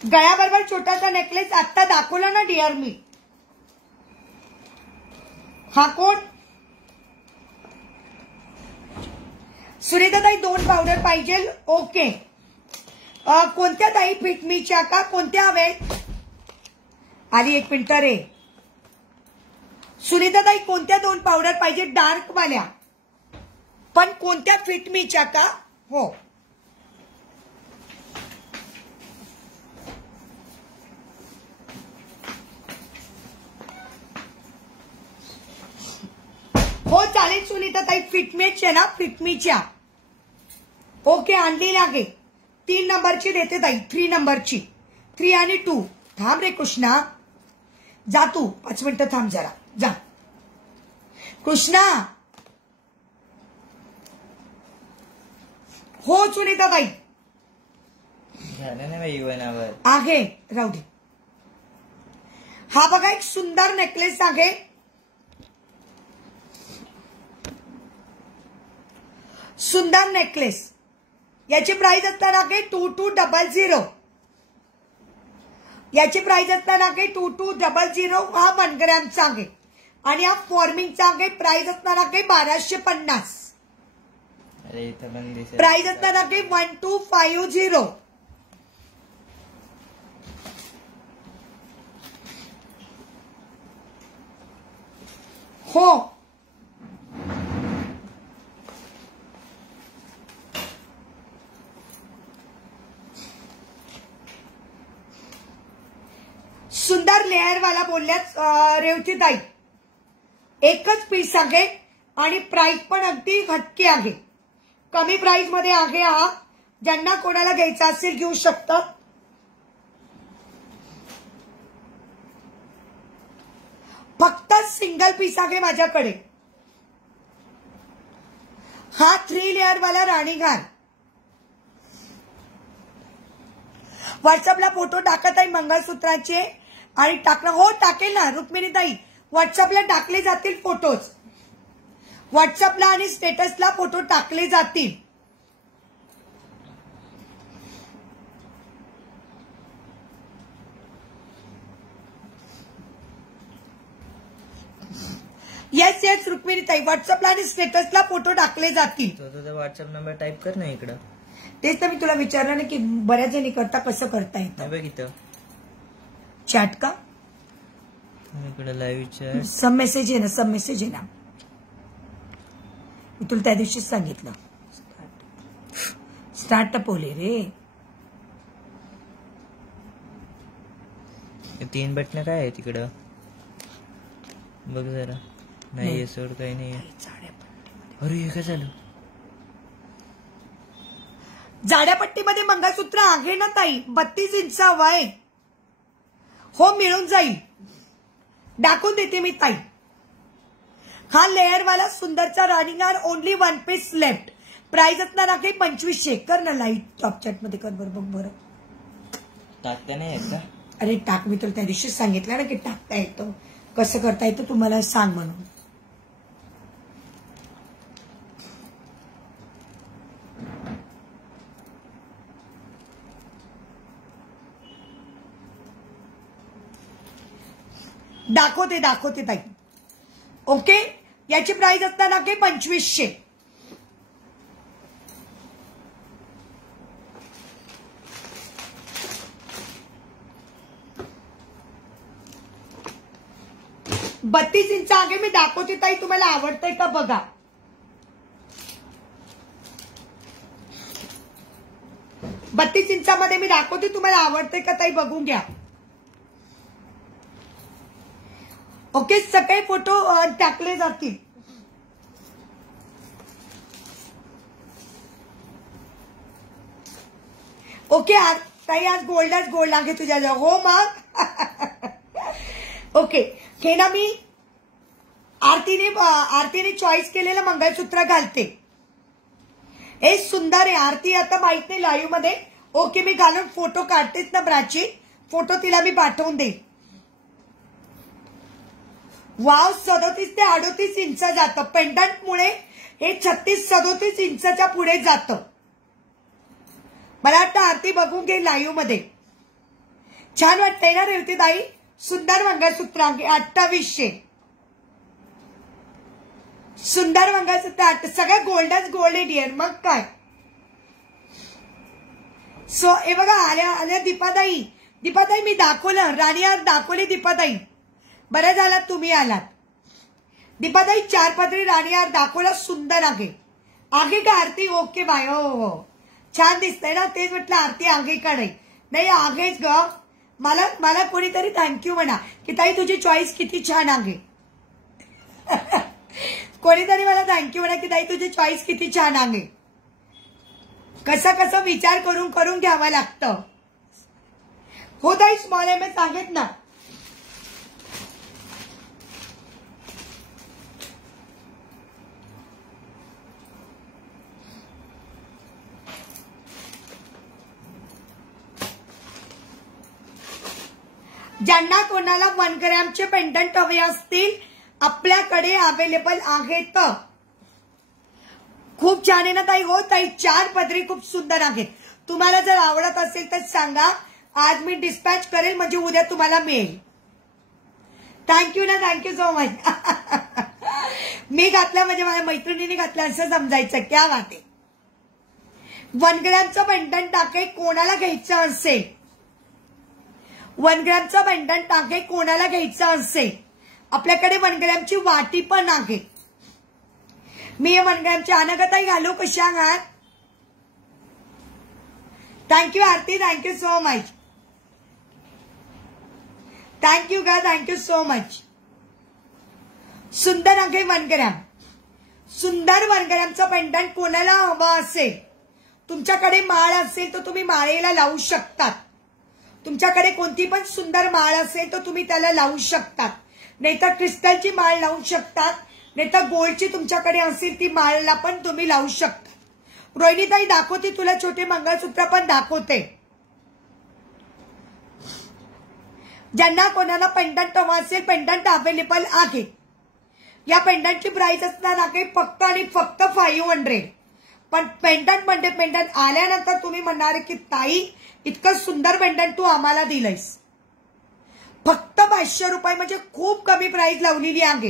गळ्याबरोबर छोटासा नेकलेस आता दाखवला ना डिअर मी. हा कोण. सुनीता ताई 2 पावडर पाहिजे. ओके, कोणत्या ताई. फिटमीच्या का, कोणत्या हवेत. आली 1 मिनिट रे. सुनीता ताई कोणत्या 2 पावडर पाहिजे. डार्क वाल्या पण कोणत्या. फिटमीच्या का. हो, हो चालेल सुनीता ताई. फिटमीच्या ना. फिटमीच्या. ओके, आणली लागे. 3 नंबरची देते ताई. 3 नंबरची. 3 आणि 2. थांब रे कृष्णा. जा तू 5 मिनिटं थांब जरा. जा कृष्णा. हो सुनीता ताई. आहे, राहू दे. हा बघा एक सुंदर नेकलेस आहे. सुंदर नेकलेस. याची प्राइस असणार आहे 2200. याची प्राइस असणार आहे 2200. हा 1 ग्रॅमचा आहे आणि हा फॉर्मिंगचा आहे. प्राइस असणार आहे 1250. प्राइस असणार आहे 1250. हो, सुंदर लेअरवाला बोलल्यात रेवतीताई. एकच पीस आहे आणि प्राइस पण अगदी हटके आहे. कमी प्राइस मध्ये आहे हा. ज्यांना कोणाला घ्यायचा असेल घेऊ शकता. फक्त सिंगल पीस आहे माझ्याकडे. हा 3 लेअरवाला राणीघार. व्हॉट्सअपला फोटो टाकत आहे मंगळसूत्राचे आणि टाकणं. हो टाकेल ना रुक्मिणीताई. व्हॉट्सअपला टाकले जातील फोटोज. व्हॉट्सअपला आणि स्टेटसला फोटो टाकले जातील. येस रुक्मिणीताई. व्हॉट्सअपला आणि स्टेटसला फोटो टाकले जातील. तुझा व्हॉट्सअप नंबर टाईप कर ना इकडं. तेच तर मी तुला विचारलं ना की बऱ्याच जणी करता. कसं करता येतं. बघ इथं चॅट का. इकडे लाईव्ह चॅट. सब मेसेज आहे ना. सब मेसेज आहे ना. मी तुला त्या दिवशीच सांगितलं. स्टार्ट पोले रे. 3 बटन काय आहे तिकडं बघ जरा. नाही सोड काही नाही. अरे हे काय झालं. जाड्या पट्टीमध्ये मंगळसूत्र आहे ना ताई. 32 इंच हवंय. हो मिळून जाईल. दाखवून देते मी ताई. हा लेअरवाला सुंदरचा रनिंग हार ओनली 1 पीस लेफ्ट. प्राइस असणार आहे 2500. कर ना लाईट टॉप चॅट मध्ये कर बरं. बघ बरं टाकता नाही येत का? अरे टाक, मी तुला त्या दिवशी सांगितलं ना की टाकता येतं, कसं करता येतं तुम्हाला सांग म्हणून. दाखवते ताई. ओके, याची प्राइस असणार आहे 2500. बत्तीस इंच आगे मी दाखवते ताई, तुम्हाला आवडतंय का बघा. बत्तीस इंचामध्ये मी दाखवते, तुम्हाला आवडतंय का ताई बघून घ्या. ओके, सगळे फोटो टाकले जातील. ओके ताई, आज गोल्ड आहे तुझ्याजवळ. हो मग. ओके, हे ना मी आरतीने चॉईस केलेलं मंगळसूत्र घालते. हे सुंदर आहे. आरती आता माहित नाही लाईव्ह मध्ये. ओके, मी घालून फोटो काढतेच ना ब्राची, फोटो तिला मी पाठवून देईन. वाव, 37 ते 38 इंच जातं. पेंडंटमुळे हे 36-37 इंचच्या पुढे जातं. मला वाटतं आरती बघून घे लाईव्ह मध्ये. छान वाटतंय ना रेवती ताई. सुंदर मंगळसूत्र आहे 2800. सुंदर मंगळसूत्र, सगळं गोल्डच गोल्ड आहे डिअर. मग काय. सो हे बघा, आल्या दीपाताई मी दाखवलं, राणी हार दाखवली दीपाताई. बरं झालं तुम्ही आलात. दीपाताई 4 पदरी राणी हार दाखवला, सुंदर आहे. आगे का आरती? Okay bye. हो, छान दिसतंय ना, तेच म्हटलं आरती आगे का नाही आगेच ग. मला कोणीतरी थँक्यू म्हणा की ताई तुझी चॉईस किती छान आहे. कोणीतरी मला थँक्यू म्हणा की ताई तुझी चॉईस किती छान आहे. कसं विचार करून घ्यावं लागतं. हो ताई, स्मॉल एमएस सांगेत ना. ज्यांना कोणाला 1 ग्रॅमचे पेंडंट हवे असतील आपल्याकडे अवेलेबल आहेत. खूप छान आहे ना ताई. हो ताई, 4 पदरी खूप सुंदर आहेत. तुम्हाला जर आवडत असेल तर सांगा, आज मी डिस्पॅच करेल म्हणजे उद्या तुम्हाला मिळेल. थँक्यू ना, थँक्यू सो मच. मी घातलं म्हणजे माझ्या मैत्रिणीने घातलं असं समजायचं. क्या बात आहे. 1 ग्रॅमचं पेंडंट आहे, कोणाला घ्यायचं असेल 1 ग्रॅमचं पेंडंट आहे, कोणाला घ्यायचं असेल आपल्याकडे 1 ग्रॅमची वाटी पण आहे. मी 1 ग्रॅमची अनगताई घालू कशा आहात? थँक्यू आरती, थँक्यू सो मच. थँक्यू गा, थँक्यू सो मच. सुंदर आहे 1 ग्रॅम. सुंदर 1 ग्रॅमचं पेंडंट कोणाला हवं असेल, तुमच्याकडे माळ असेल तर तुम्ही माळेला लावू शकतात. तुमच्याकडे कोणती पण सुंदर माळ असेल तर तुम्ही त्याला लावू शकतात. नाहीतर क्रिस्टलची माळ लावू शकतात, नाहीतर गोल्डची तुमच्याकडे असेल ती माळला पण तुम्ही लावू शकता. रोहिणीताई दाखवते तुला छोटे मंगळसूत्र पण दाखवते. ज्यांना कोणाला पेंडंट हवं असेल पेंडंट अवेलेबल आहे. या पेंडंटची प्राइस असणार आहे फक्त आणि फक्त 500. पण पेंडंट म्हणजे पेंडंट आल्यानंतर तुम्ही म्हणणार की ताई इतकं सुंदर पेंडंट तू आम्हाला दिलंयस. फक्त 500 रुपये म्हणजे खूप कमी प्राइस लावलेली आहे.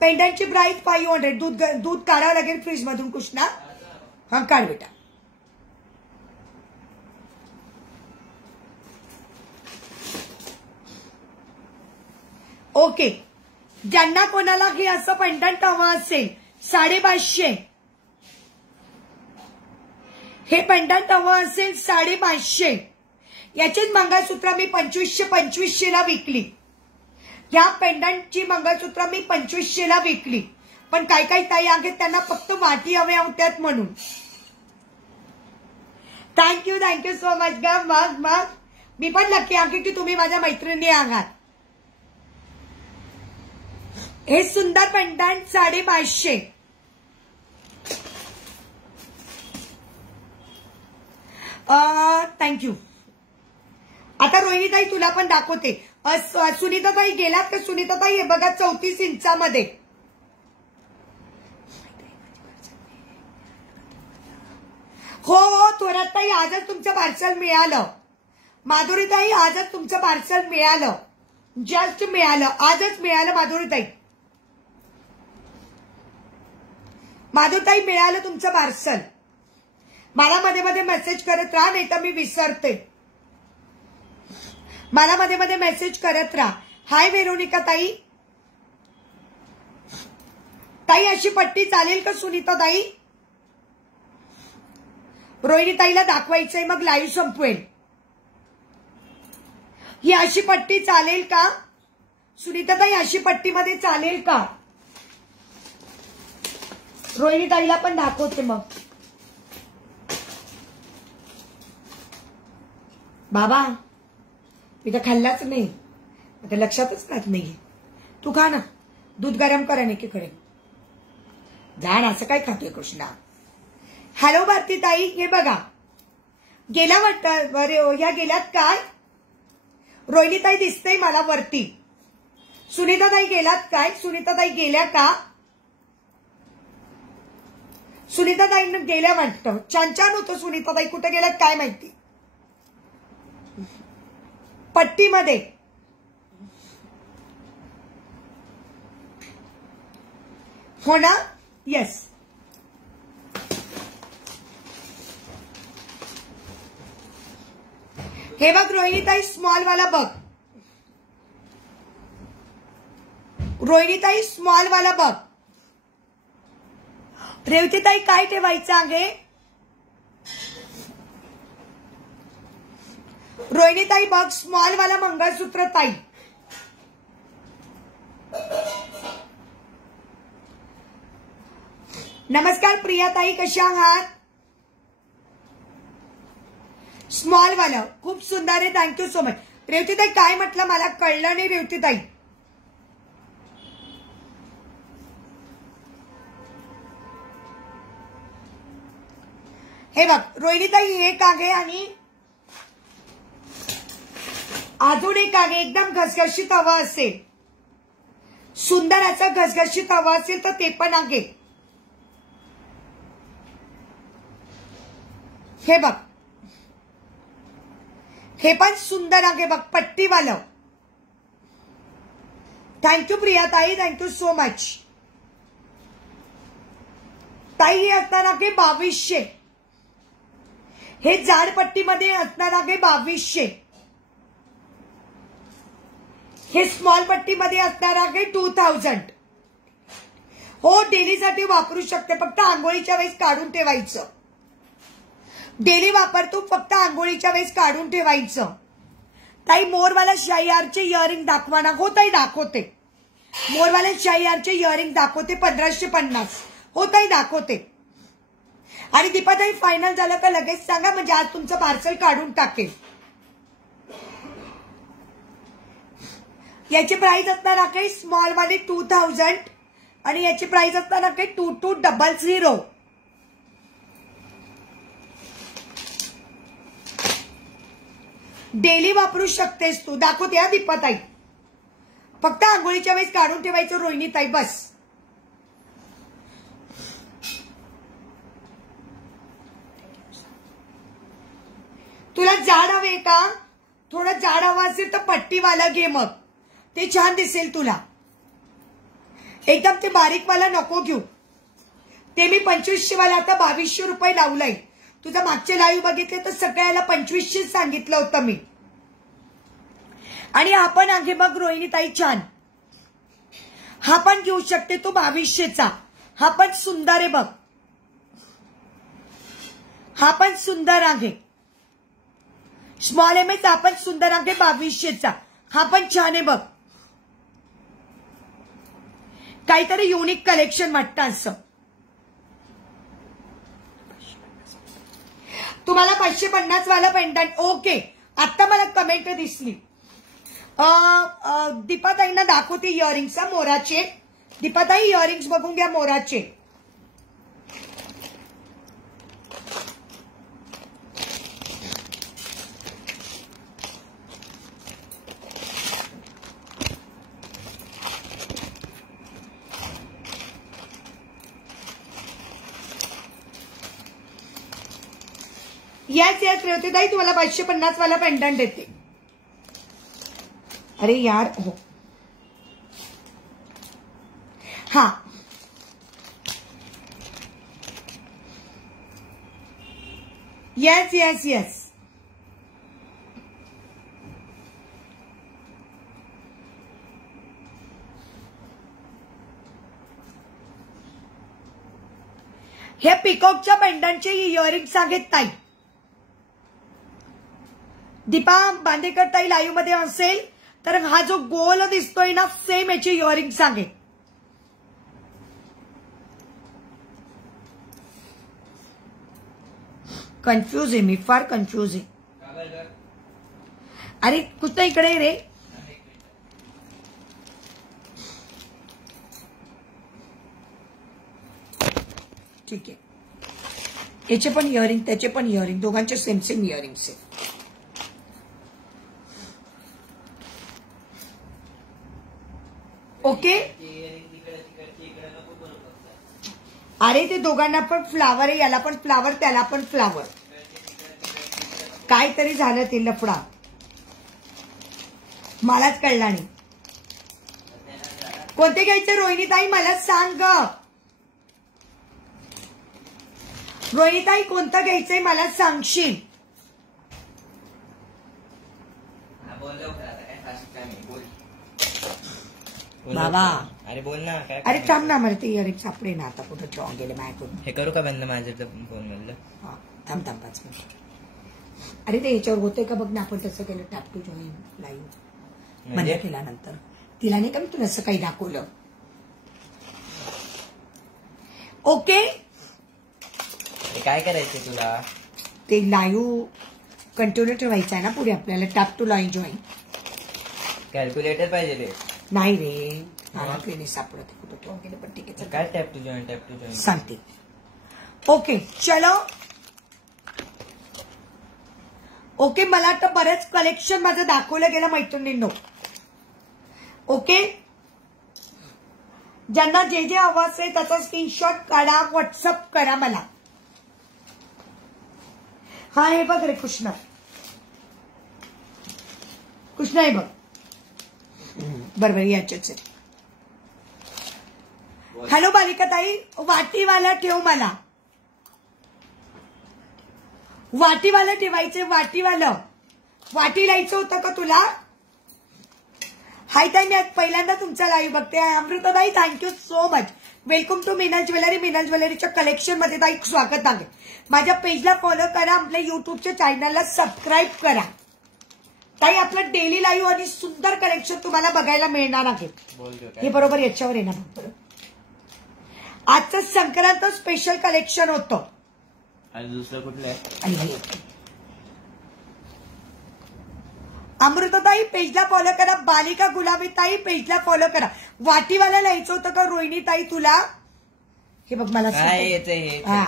पेंडंटची प्राइस 500. दूध काढावं लागेल फ्रीज मधून कृष्णा. हा काढ बेटा. ओके, ज्यांना कोणाला हे असं पेंडंट हवं असेल 550. हे पेंडंट हवं असेल 550. याचीच मंगळसूत्र मी 2500 ला विकली. या पेंडंटची मंगळसूत्र मी 2500 ला विकली. पण काही ताई आहेत त्यांना फक्त वाटी हव्या होत्यात म्हणून. थँक्यू सो मच ग. मग मी पण लकी आहे की तुम्ही माझ्या मैत्रिणी आहात. हे सुंदर पेंडंट 550. थँक्यू. आता रोहिणीताई तुला पण दाखवते. सुनीताताई गेलात का? सुनीताताई हे बघा 34 इंचामध्ये. हो हो थोरात ताई आजच तुमचं पार्सल मिळालं. माधुरीताई आजच तुमचं पार्सल मिळालं. जस्ट मिळालं. आजच मिळालं माधुरीताई. माधुरीताई मिळालं तुमचं पार्सल. मला मध्ये मध्ये मेसेज करत राहा नाही तर मी विसरते. मला मध्ये मध्ये मेसेज करत राहा. हाय वेरोनिका ताई. ताई अशी पट्टी चालेल का सुनीता ताई? रोहिणी ताईला दाखवायचंय मग लाईव्ह संपवेल. ही अशी पट्टी चालेल का सुनीता ताई? अशी पट्टीमध्ये चालेल का? रोहिणी ताईला पण दाखवते मग. बाबा मी तर खाल्लाच नाही. आता लक्षातच राहत नाही. तू खा ना. दूध गरम करा एकीकडे. जाण असं काय खातोय कृष्णा. हॅलो भारती ताई. हे बघा गेला वाटतं. ह्या गेल्यात काय? रोहिणी ताई दिसतंय मला वरती. सुनीता ताई गेलात काय? सुनीता ताई गेल्या का? सुनीता ताईंना गेल्या वाटतं. छान छान होतं. सुनीता ताई कुठे गेल्यात काय माहिती. पट्टीमध्ये हो ना. येस. हे बघ रोहिणीताई स्मॉल वाला बघ. रोहिणीताई स्मॉल वाला बघ. रेवतीताई काय ठेवायचं आहे? रोहिणीताई बघ स्मॉल वाला मंगळसूत्र ताई. नमस्कार प्रियाताई कशा आहात? स्मॉल वाला खूप सुंदर आहे. Thank you so much. रेवतीताई काय म्हटलं मला कळलं नाही रेवतीताई. हे बघ रोहिणीताई एक आहे आणि अजून एक आहे. एकदम घसघशीत हवा असेल सुंदर असा घसघशीत हवा असेल तर ते पण आहे. हे बघ हे पण सुंदर आहे बघ पट्टीवालं. थँक्यू प्रियाताई. Thank you so much. ताई हे असणार आहे 2200. हे जाड पट्टीमध्ये असणार आहे 2200. हे स्मॉल पट्टीमध्ये असणार आहे 2000. हो डेलीसाठी वापरू शकते. फक्त आंघोळीच्या वेळेस काढून ठेवायचं. डेली वापरतो फक्त आंघोळीच्या वेळेस काढून ठेवायचं. ताई मोरवाला शाईहारचे इयरिंग दाखवा ना. हो ताई दाखवते. मोरवाला शाईहारचे इयरिंग दाखवते 1550. हो ताई दाखवते. आणि दीपाताई फायनल झालं का लगेच सांगा म्हणजे आज तुमचं पार्सल काढून टाकेल. याची प्राइस असणार आहे स्मॉल मध्ये 2000 आणि याची प्राइस असणार आहे 2200. डेली वापरू शकतेस तू. दाखवते हा दीपाताई. फक्त आंघोळीच्या वेळेस काढून ठेवायचं रोहिणीताई बस. तुला जाड हवे का? थोडं जाड हवं असेल तर पट्टीवाला घे मग. ते छान दिसेल तुला. एकदम ते बारीकवाला नको घेऊ. ते मी 2500 वाला आता 2200 रुपये लावलंय. तुझं मागचे लाईव्ह बघितले तर सगळ्याला 2500 सांगितलं होतं मी. आणि हा पण आहे बघ रोहिणीताई छान. हा पण घेऊ शकते तू 2200चा. हा पण सुंदर आहे बघ. हा पण सुंदर आहे. स्मॉल एमएच हा पण सुंदर आहे 2200चा. हा पण छान आहे बघ. काहीतरी युनिक कलेक्शन वाटतं असं. तुम्हाला 550 वाला पेंडंट. ओके आता मला कमेंट दिसली. दीपाताईंना दाखवते इयरिंग्स मोराचे. दीपाताई इयरिंग्स बघून घ्या मोराचे. येस येस रेवतीताई तुम्हाला 550 वाला पेंडंट देते. अरे यार हो हा येस येस येस हे पिकॉकच्या पेंडंटचे इयरिंग्स आहेत ताई. दीपा बांदेकर ताई लाईव्ह मध्ये असेल तर हा जो गोल दिसतोय ना सेम याची इयरिंग्स आहे. कन्फ्यूज आहे मी, फार कन्फ्यूज आहे. अरे कुछ नाही इकडे रे. ठीक आहे. याचे पण इयरिंग त्याचे पण इयरिंग दोघांचे सेम सेम इयरिंग्स आहे. ओके. अरे ते दोघांना पण फ्लावर आहे, याला पण फ्लावर त्याला पण फ्लावर. काहीतरी झालं ते लफडा मलाच कळला नाही. कोणते घ्यायचे रोहिणीताई मला सांग. रोहिणीताई कोणतं घ्यायचंय मला सांगशील. बाबा अरे बोल ना काय. अरे थांब ना मला ते इयरिंग सापडे ना आता कुठं ठेवून गेले माझ्याकडून. हे करू का बंद माझ्या फोन मधलं. थांब 5 मिनिट. अरे ते याच्यावर होतंय का बघ ना. आपण तसं केलं टॅप टू जॉईन लाईव्ह बंद केल्यानंतर तिला नाही का मी तुला असं काही दाखवलं. ओके काय करायचं तुला. ते लाईव्ह कंटिन्यू ठेवायचं आहे ना पुढे आपल्याला. Tap to live join calculator पाहिजे रे. नाही रे मला काही सापडत कुठं ठेवून गेलं पण ठीक आहे. काय टॅप टू जॉईन सांगते. ओके चलो. ओके मला आता बरेच कलेक्शन माझं दाखवलं गेलं मैत्रिणींनो. ओके ज्यांना जे जे हवं असेल त्याचा स्क्रीनशॉट काढा व्हॉट्सअप करा मला. हा हे बघ रे कृष्णा कृष्णा हे बघ बरोबर याच्याच. हॅलो बालिकाताई वाटीवाला ठेव मला. वाटीवाला ठेवायचे. वाटीवालं वाटी लायचं होतं का तुला. हाय ताई मी आज पहिल्यांदा तुमचा लाईव्ह बघते. अमृताताई thank you so much. Welcome to Minal jewellery. Minal ज्वेलरीच्या कलेक्शन मध्ये ताई स्वागत आहे. माझ्या पेजला फॉलो करा. आपल्या युट्यूबच्या चॅनलला सबस्क्राईब करा. ताई आपलं डेली लाईव्ह आणि सुंदर कलेक्शन तुम्हाला बघायला मिळणार आहे. हे बरोबर याच्यावर येणार बरोबर. आजचं संक्रांत स्पेशल कलेक्शन होतं. आणि दुसरं कुठलं आहे. आणि अमृताताई पेजला फॉलो करा. बालिका गुलाबी ताई पेजला फॉलो करा. वाटीवाला लिहायचं होतं का रोहिणी ताई तुला. हे बघ मला काय येतंय हे. हा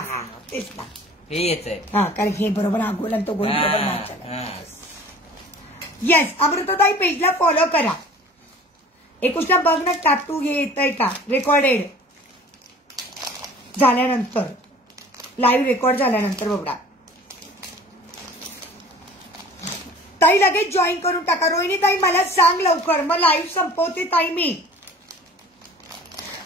तेच ना हे येतंय. हा कारण हे बरोबर हा गोल आणि तो गोल बरोबर मॅच झाला. येस अमृताताई पेजला फॉलो करा. एकुशला बघ ना टॅप टू हे येतंय का रेकॉर्डेड झाल्यानंतर. लाईव्ह रेकॉर्ड झाल्यानंतर बघा ताई लगेच जॉईन करून टाका. रोहिणी ताई मला सांग लवकर मग लाईव्ह संपवते ताई मी.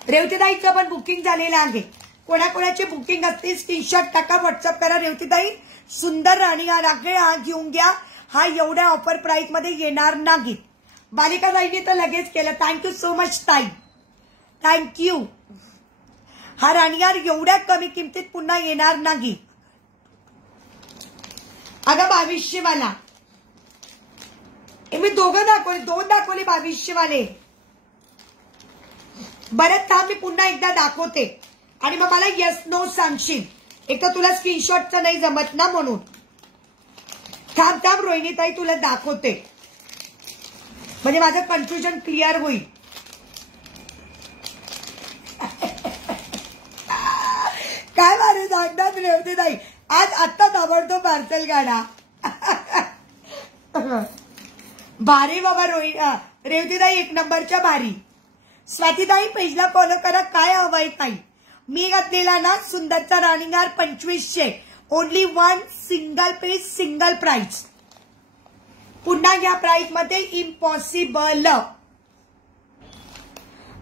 रेवती ताईचं पण बुकिंग झालेलं आहे. कोणाकोणाचे बुकिंग असतील स्क्रीनशॉट टाका व्हॉट्सअप करा. रेवती ताई सुंदर राणीहार आहे हा घेऊन घ्या. हा एवढ्या ऑफर प्राइस मध्ये येणार नाही. बालिका ताईने तर लगेच केलं. थँक्यू सो मच ताई थँक्यू. हा राणीहार एवढ्या कमी किमतीत पुन्हा येणार नाही. अगं 2200 वाला मी दोन दाखवले 2200 वाले. बरं थांब मी पुन्हा एकदा दाखवते आणि मग मला येस नो सांगशील. एक तर तुला स्क्रीनशॉटचं नाही जमत ना म्हणून. थांब रोहिणी ताई तुला दाखवते म्हणजे माझं कन्फ्युजन क्लिअर होईल. रेवती ताई आज आत्ता ताबडतोब पार्सल काढा. भारी बाबा रेवतीताई एक नंबरच्या भारी. स्वातीताई पेजला फॉलो करा. काय हवंय ताई? मी घातलेला ना सुंदरचा रनिंग हार 2500. Only one single page single price. पुन्हा या प्राइस मध्ये इम्पॉसिबल.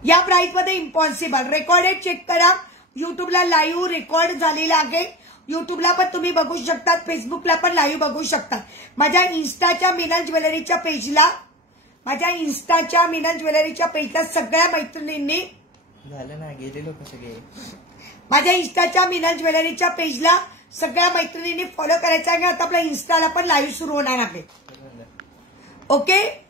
या प्राइस मध्ये इम्पॉसिबल. रेकॉर्डेड चेक करा. युट्यूबला लाईव्ह रेकॉर्ड झालेला आहे. युट्यूबला पण तुम्ही बघू शकता, फेसबुकला पण लाईव्ह बघू शकता. माझ्या इन्स्टाच्या मिनल ज्वेलरीच्या पेजला सगळ्या मैत्रिणींनी झालं ना, गेलेलो कसं गे. माझ्या इन्स्टाच्या मिनल ज्वेलरीच्या पेजला सगळ्या मैत्रिणींनी फॉलो करायचं आहे. आता आपल्या इन्स्टाला पण लाईव्ह सुरू होणार आहे. ओके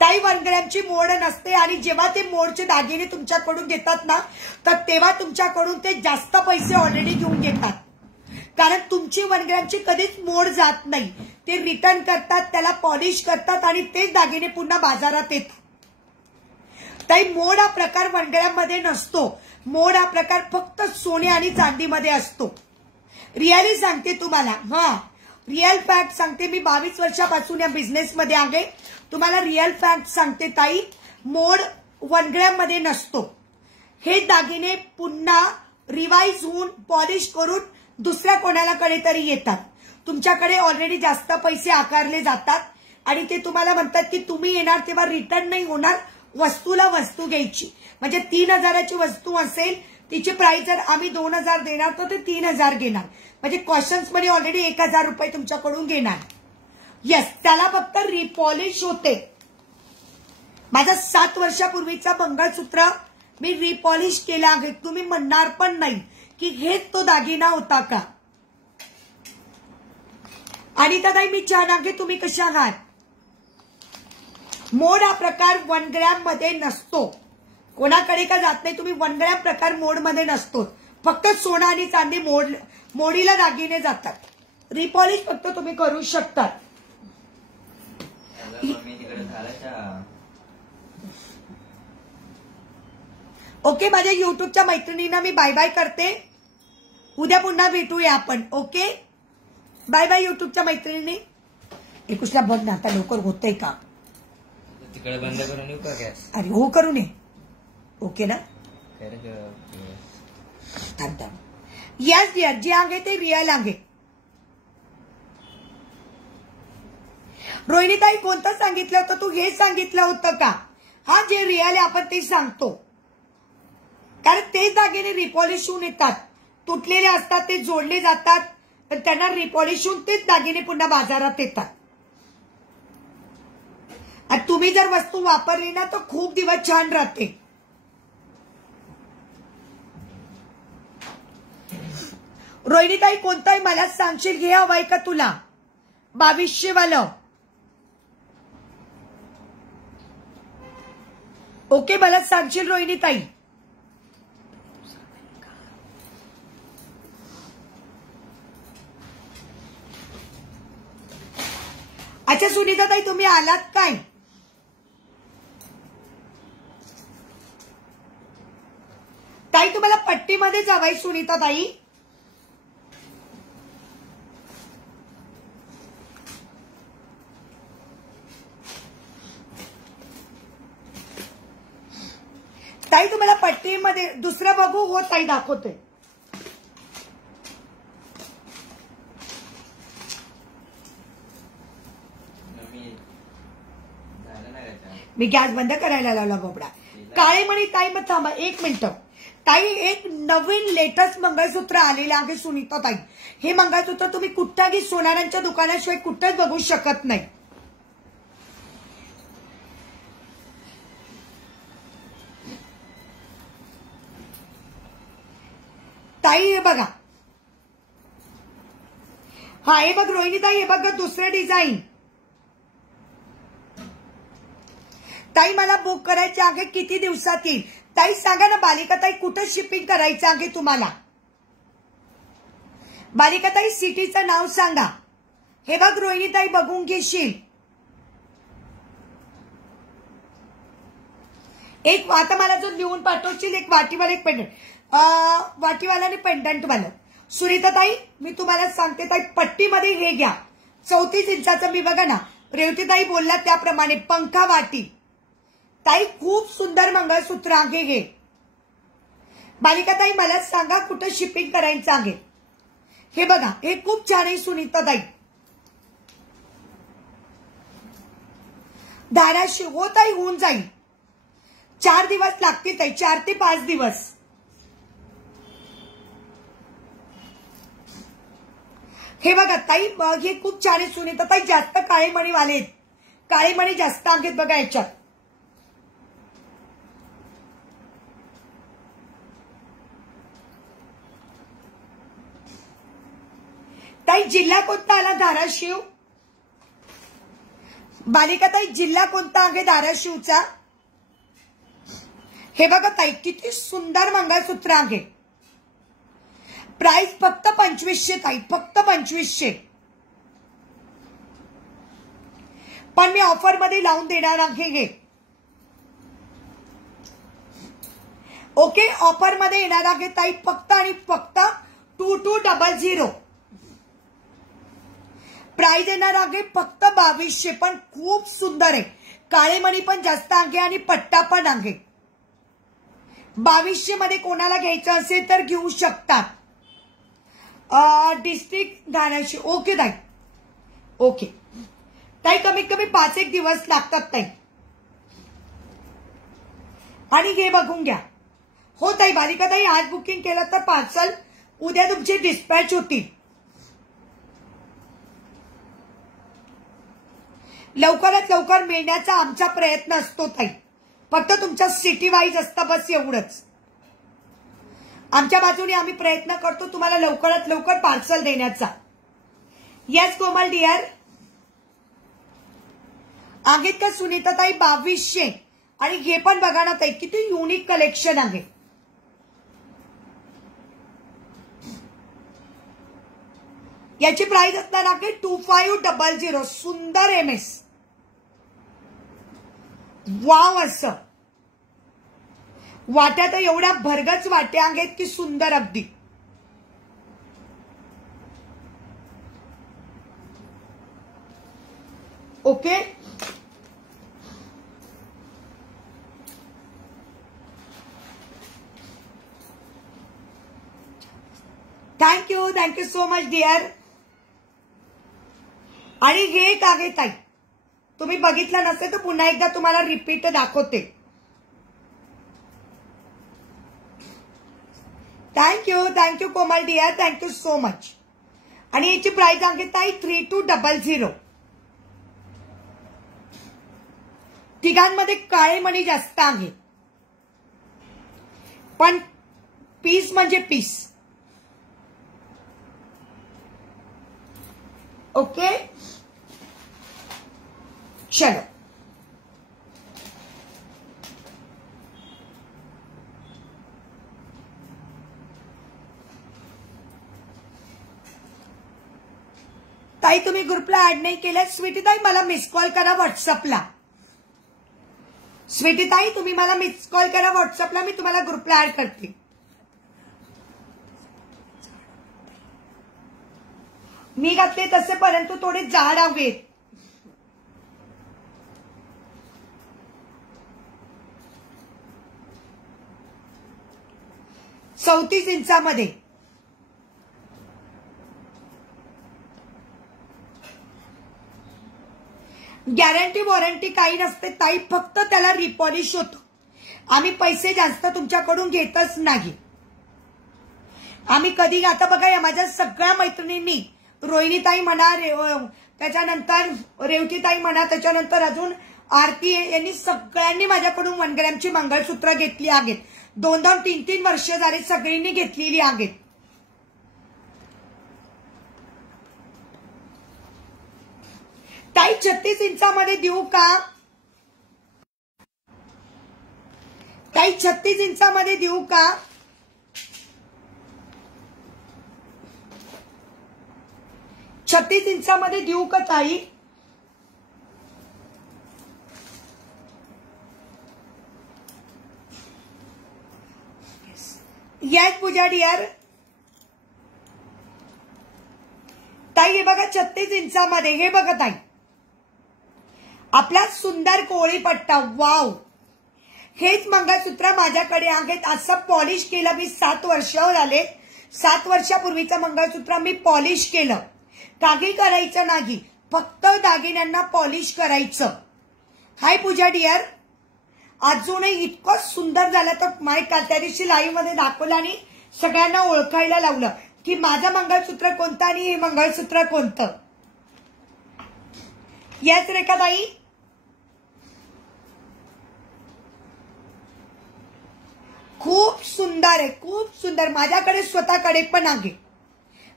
ताई 1 ग्रॅमची मोड नसते आणि जेव्हा ते मोडचे दागिने तुमच्याकडून घेतात ना तर तेव्हा तुमच्याकडून ते जास्त पैसे ऑलरेडी घेऊन घेतात. कारण तुमची 1 ग्रॅमची कधीच मोड जात नाही. ते रिटर्न करतात, त्याला पॉलिश करतात आणि तेच दागिने पुन्हा बाजारात येतात. ताई मोड हा प्रकार 1 ग्रॅम मध्ये नसतो. मोड हा प्रकार फक्त सोने आणि चांदीमध्ये असतो. रिअली सांगते तुम्हाला. रिअल फॅक्ट सांगते. मी 22 वर्षापासून या बिझनेसमध्ये आहे. तुम्हाला रिअल फॅक्ट सांगते ताई, मोड 1 ग्रॅम मध्ये नसतो. हे दागिने पुन्हा रिवाइज होऊन पॉलिश करून दुसऱ्या कोणालाकडे तरी येतात. तुमच्याकडे ऑलरेडी जास्त पैसे आकारले जातात आणि ते तुम्हाला म्हणतात की तुम्ही येणार तेव्हा रिटर्न नाही होणार, वस्तूला वस्तू घ्यायची. म्हणजे 3000ची वस्तू असेल, तिची प्राइस जर आम्ही 2000 देणार तर ते 3000 घेणार. म्हणजे कॉशन्स मध्ये ऑलरेडी 1000 रुपये तुमच्याकडून घेणार. येस, त्याला फक्त रिपॉलिश होते. माझा 7 वर्षापूर्वीचा मंगळसूत्र मी रिपॉलिश केला आहे. तुम्ही म्हणणार पण नाही की हेच तो दागिना होता का. आणि ताई मी छान आहे. तुम्ही कशा आहात? मोड हा प्रकार 1 ग्रॅम मध्ये नसतो. कोणाकडे का जात नाही. तुम्ही 1 ग्रॅम प्रकार मोड मध्ये नसतो. फक्त सोनं आणि चांदी मोडीला दागिने जातात. रिपॉलिश फक्त तुम्ही करू शकता. ओके, माझ्या युट्यूबच्या मैत्रिणींना मी बाय बाय करते. उद्या पुन्हा भेटूया आपण. ओके, बाय बाय युट्यूबच्या मैत्रिणी. एकुशला बघ ना आता लवकर होतंय का. तिकडे बंद करून येऊ का गॅस? अरे हो, करून ये. ओके ना. येस डिअर, जे आहे ते रिअल आहे. रोहिणीताई कोणतं सांगितलं होतं? तू हे सांगितलं होतं का? हा, जे रिअल आहे आपण ते सांगतो. कारण तेच दागिने रिपॉलिश होऊन येतात. तुटलेले असतात, ते जोडले जातात, तर त्यांना रिपॉलिश होऊन तेच दागिने पुन्हा बाजारात येतात. आणि तुम्ही जर वस्तू वापरली ना तर खूप दिवस छान राहते. रोहिणीताई कोणताही मला सांगशील, हे हवंय का तुला? 2200 वालं. ओके, मला सांगशील रोहिणीताई. अच्छा सुनीताताई, तुम्ही आलात काय? ताई तुम्हाला पट्टीमध्ये जावाय सुनीताताई? ताई तुम्हाला पट्टीमध्ये दुसरं बघू? हो ताई, दाखवते. मी गॅस बंद करायला लावला बोबडा. काळे मणी ताई, मग थांबा 1 मिनिट. ताई एक नवीन लेटेस्ट मंगळसूत्र आलेलं आहे सुनीता ताई. हे मंगळसूत्र तुम्ही कुठल्याही सोनारांच्या दुकानाशिवाय कुठेच बघू शकत नाही. ताई हे बघा. हा, हे बघ रोहिणी ताई, हे बघ दुसरं डिझाईन. ताई मला बुक करायचे आहे, किती दिवसात येईल? ताई सांगा ना बालिका ताई, कुठं शिपिंग करायचं आहे तुम्हाला? बालिका ताई सिटीचं नाव सांगा. हे बघ रोहिणी ताई, बघून घेशील. एक आता मला जो लिहून पाठवशील, एक वाटीवर 1 मिनिट. वाटीवाल्याने पेंडंटवालं. सुनीताताई मी तुम्हाला सांगते ताई, पट्टीमध्ये हे घ्या 34 इंचाचं. मी बघा ना रेवतीताई बोलला त्याप्रमाणे पंखा वाटी. ताई खूप सुंदर मंगळसूत्र आहे हे. बालिकाताई मला सांगा कुठं शिपिंग करायचं आहे. हे बघा हे खूप छान आहे सुनीताताई. धाराशिव हो ताई होऊन जाईल. 4 दिवस लागतील ताई, 4 ते 5 दिवस. हे बघा ताई हे खूप छान आहे सुनीताताई. जास्त काळे मणी वाले आहेत, काळे मणी जास्त आहेत बघा याच्यात. ताई जिल्हा कोणता आला धाराशिव. बालिकाताई जिल्हा कोणता आहे धाराशिवचा. हे बघा ताई किती सुंदर मंगळसूत्र आहे. प्राइस फक्त 2500 ताई, फक्त 2500. पण मी ऑफर मध्ये लावून देणार आहे हे. ओके ऑफर मध्ये येणार आहे ताई फक्त आणि फक्त 2200. प्राइस येणार आहे फक्त 2200. पण खूप सुंदर आहे. काळे मणी पण जास्त आहे आणि पट्टा पण आहे. 2200 मध्ये कोणाला घ्यायचं असेल तर घेऊ शकता. डिस्ट्रिक्ट धाराशिव. ओके ताई ओके ताई. कमीत कमी 5-1 दिवस लागतात ताई. आणि हे बघून घ्या. हो ताई बालिकाताई आज बुकिंग केलं तर पार्सल उद्या तुमचे डिस्पॅच होतील. लवकरात लवकर मिळण्याचा आमचा प्रयत्न असतो ताई. फक्त तुमच्या सिटी वाईज असतं बस एवढंच. आमच्या बाजूने आम्ही प्रयत्न करतो तुम्हाला लवकरात लवकर पार्सल देण्याचा. येस कोमल डिअर. आहेत का सुनीताताई 2200. आणि हे पण बघा ना ताई किती युनिक कलेक्शन आहे. याची प्राइस असणार आहे 2500. सुंदर MS. वाव असं वाट्या तर एवढ्या भरगच वाट्या आहेत की सुंदर अगदी. Okay thank you so much dear. आणि हे एक आहे ताई तुम्ही बघितलं नसेल तर पुन्हा एकदा तुम्हाला रिपीट दाखवते. थँक्यू कोमल डिअर. Thank you so much. आणि याची प्राइस आहे ताई 3200. तिघांमध्ये काळे मणी जास्त आहे पण पीस म्हणजे पीस. ओके चलो. ताई तुम्ही ग्रुपला ऍड नाही केलं. स्वीटी ताई मला मिस कॉल करा व्हॉट्सअपला. स्वीटी ताई तुम्ही मला मिस कॉल करा व्हॉट्सअपला. मी तुम्हाला ग्रुपला ऍड करते. मी घातले तसे परंतु थोडे जाड आहेत. 34 इंचामध्ये. गॅरंटी वॉरंटी काही नसते ताई. फक्त त्याला रिपॉलिश होतं. आम्ही पैसे जास्त तुमच्याकडून घेतच नाही. आम्ही कधी आता बघा या माझ्या सगळ्या मैत्रिणींनी रोहिणीताई म्हणा त्याच्यानंतर रेवतीताई म्हणा त्याच्यानंतर अजून आरती यांनी सगळ्यांनी माझ्याकडून 1 ग्रॅमची मंगळसूत्र घेतली आहेत. 2-2, 3-3 वर्ष झाली सगळ्यांनी घेतलेली आहेत. ताई 36 इंचामध्ये देऊ का. ताई 36 इंचामध्ये देऊ का. छत्तीस इंचामध्ये देऊ का ताई. येस पूजा डिअर. ताई हे बघा 36 इंचामध्ये, हे बघा ताई आपला सुंदर कोळी पट्टा. वाव, हेच मंगळसूत्र माझ्याकडे आहेत. असं पॉलिश केलं मी 7 वर्ष झाले. 7 वर्षापूर्वीचं मंगळसूत्र मी पॉलिश केलं. काही करायचं नाही, फक्त दागिन्यांना पॉलिश करायचं. हाय पूजा डिअर. अजूनही इतकं सुंदर झालं तर त्या दिवशी लाईव्ह मध्ये दाखवलं आणि सगळ्यांना ओळखायला लावलं की माझं मंगळसूत्र कोणतं आणि हे मंगळसूत्र कोणतं. येस रेखाताई. खूप सुंदर आहे, खूप सुंदर. माझ्याकडे स्वतःकडे पण आहे.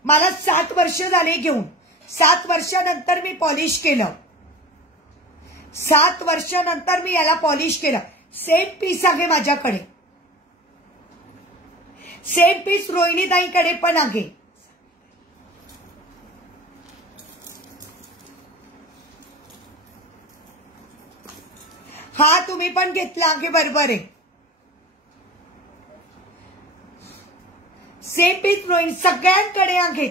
मला 7 वर्ष झाले घेऊन. 7 वर्षानंतर मी पॉलिश केलं. 7 वर्षानंतर मी याला पॉलिश केलं. सेम पीस आहे माझ्याकडे. सेम पीस रोहिणीताईकडे पण आहे. हा तुम्ही पण घेतला आहे, बरोबर आहे. सेम पीस रोहिणी सगळ्यांकडे आहे.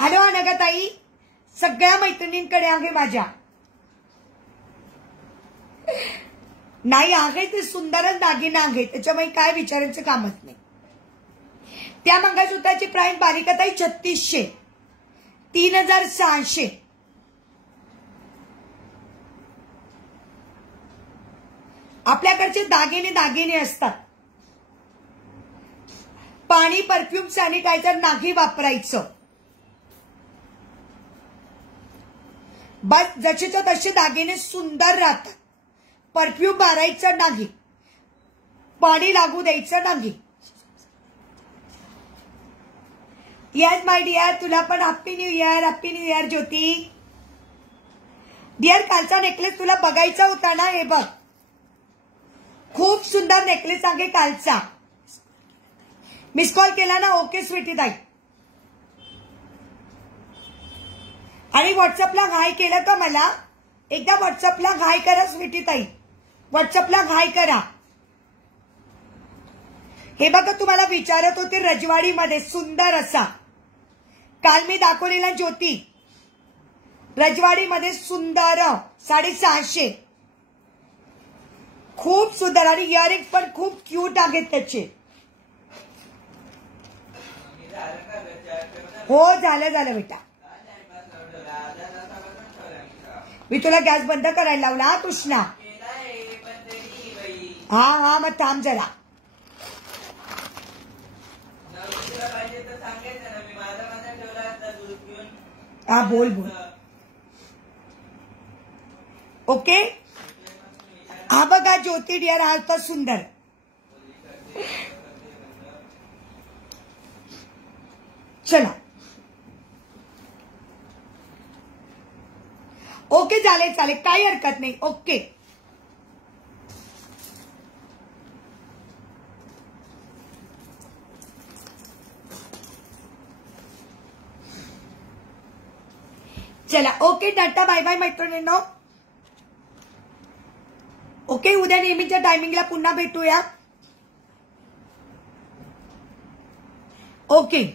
हॅलो अनघाताई, सगळ्या मैत्रिणींकडे आहे माझ्या. नाही आहे ते सुंदरच दागिना आहे, त्याच्यामुळे काय विचारायचं कामच नाही. त्या मंगळसूत्राची प्राइस बालिकाताई 3600, 3600. आपल्याकडचे दागिने दागिने असतात. पाणी, परफ्यूम, सॅनिटायझर नाही वापरायचं. बस जसेच्या तसे दागिने सुंदर राहतात. परफ्यूम मारायचं नाही, पाणी लागू द्यायचं नाही. येस माय डिअर, तुला पण happy new year. Happy new year Jyoti dear. कालचा नेकलेस तुला बघायचा होता ना, हे बघ खूप सुंदर नेकलेस आहे कालचा. मिस कॉल केला ना. ओके स्वीटी ताई. आणि व्हॉट्सअपला हाय केलं का मला? एकदा व्हॉट्सअपला हाय करा स्वीटी ताई. व्हॉट्सअपला हाय करा. हे बघा तुम्हाला विचारत होते रजवाडीमध्ये सुंदर असा. काल मी दाखवलेला ज्योती रजवाडीमध्ये सुंदर 650. खूप सुंदर. आणि इयरिंग पण खूप क्यूट आहेत त्याचे. हो झालं झालं बेटा. मी तुला गॅस बंद करायला लावला हा कृष्णा. हा हा मग थांब जरा. हा बोल बोल. ओके. हा बघा ज्योती डिअर, हा तर सुंदर. चला ओके चालेल चालेल, काही हरकत नाही. ओके चला. ओके टाटा बाय बाय मैत्रिणींनो. ओके उद्या नेहमीच्या टायमिंगला पुन्हा भेटूया. ओके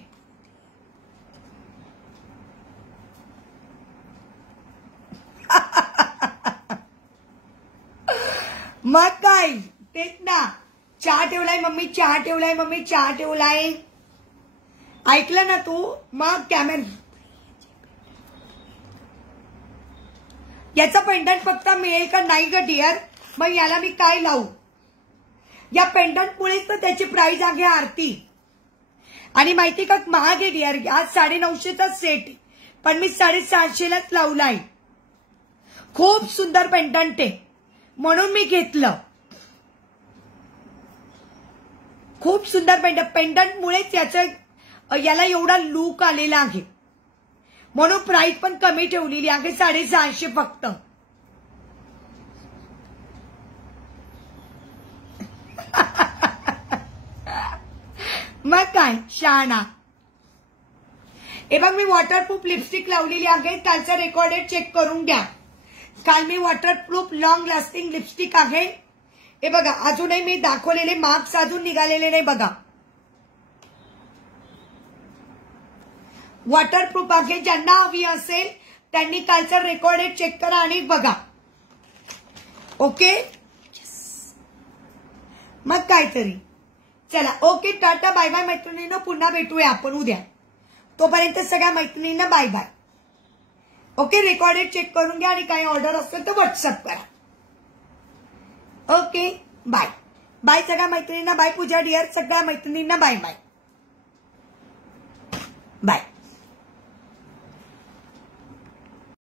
मग काय तेच ना. चहा ठेवलाय मम्मी, चहा ठेवलाय मम्मी, चहा ठेवलाय. ऐकलं ना तू. मग कॅमेरा याचा पेंडंट फक्त मिळेल का नाही ग डिअर? मग याला मी काय लावू? या पेंडंटमुळेच तर त्याची प्राइस आहे आरती. आणि माहिती का महाग आहे डिअर. आज 950चा सेट, पण मी 650लाच लावलाय. खूप सुंदर पेंडंट आहे म्हणून मी घेतलं. खूप सुंदर पेंडंटमुळेच याला एवढा लुक आलेला आहे. म्हणून प्राइस पण कमी ठेवलेली आहे, 650 फक्त. मग काय शहाणा. हे बघ मी वॉटरप्रूफ लिपस्टिक लावलेली आहे. कालचा रेकॉर्डेड चेक करून घ्या. काल मी वॉटरप्रूफ लॉंग लास्टिंग लिपस्टिक आहे. हे बघा अजूनही मी दाखवलेले मार्क्स अजून निघालेले नाही बघा. वॉटरप्रूफ आहे. ज्यांना हवी असेल त्यांनी कालचं रेकॉर्डेड चेक करा आणि बघा. ओके, मग काहीतरी. चला ओके, टाटा बाय बाय मैत्रिणींनो. पुन्हा भेटूया आपण उद्या. तोपर्यंत सगळ्या मैत्रिणींना bye bye. Okay, recorded check करून घ्या आणि काही ऑर्डर असेल तर व्हॉट्सअप करा. ओके बाय बाय सगळ्या मैत्रिणींना. बाय पूजा डिअर. सगळ्या मैत्रिणींना बाय बाय बाय.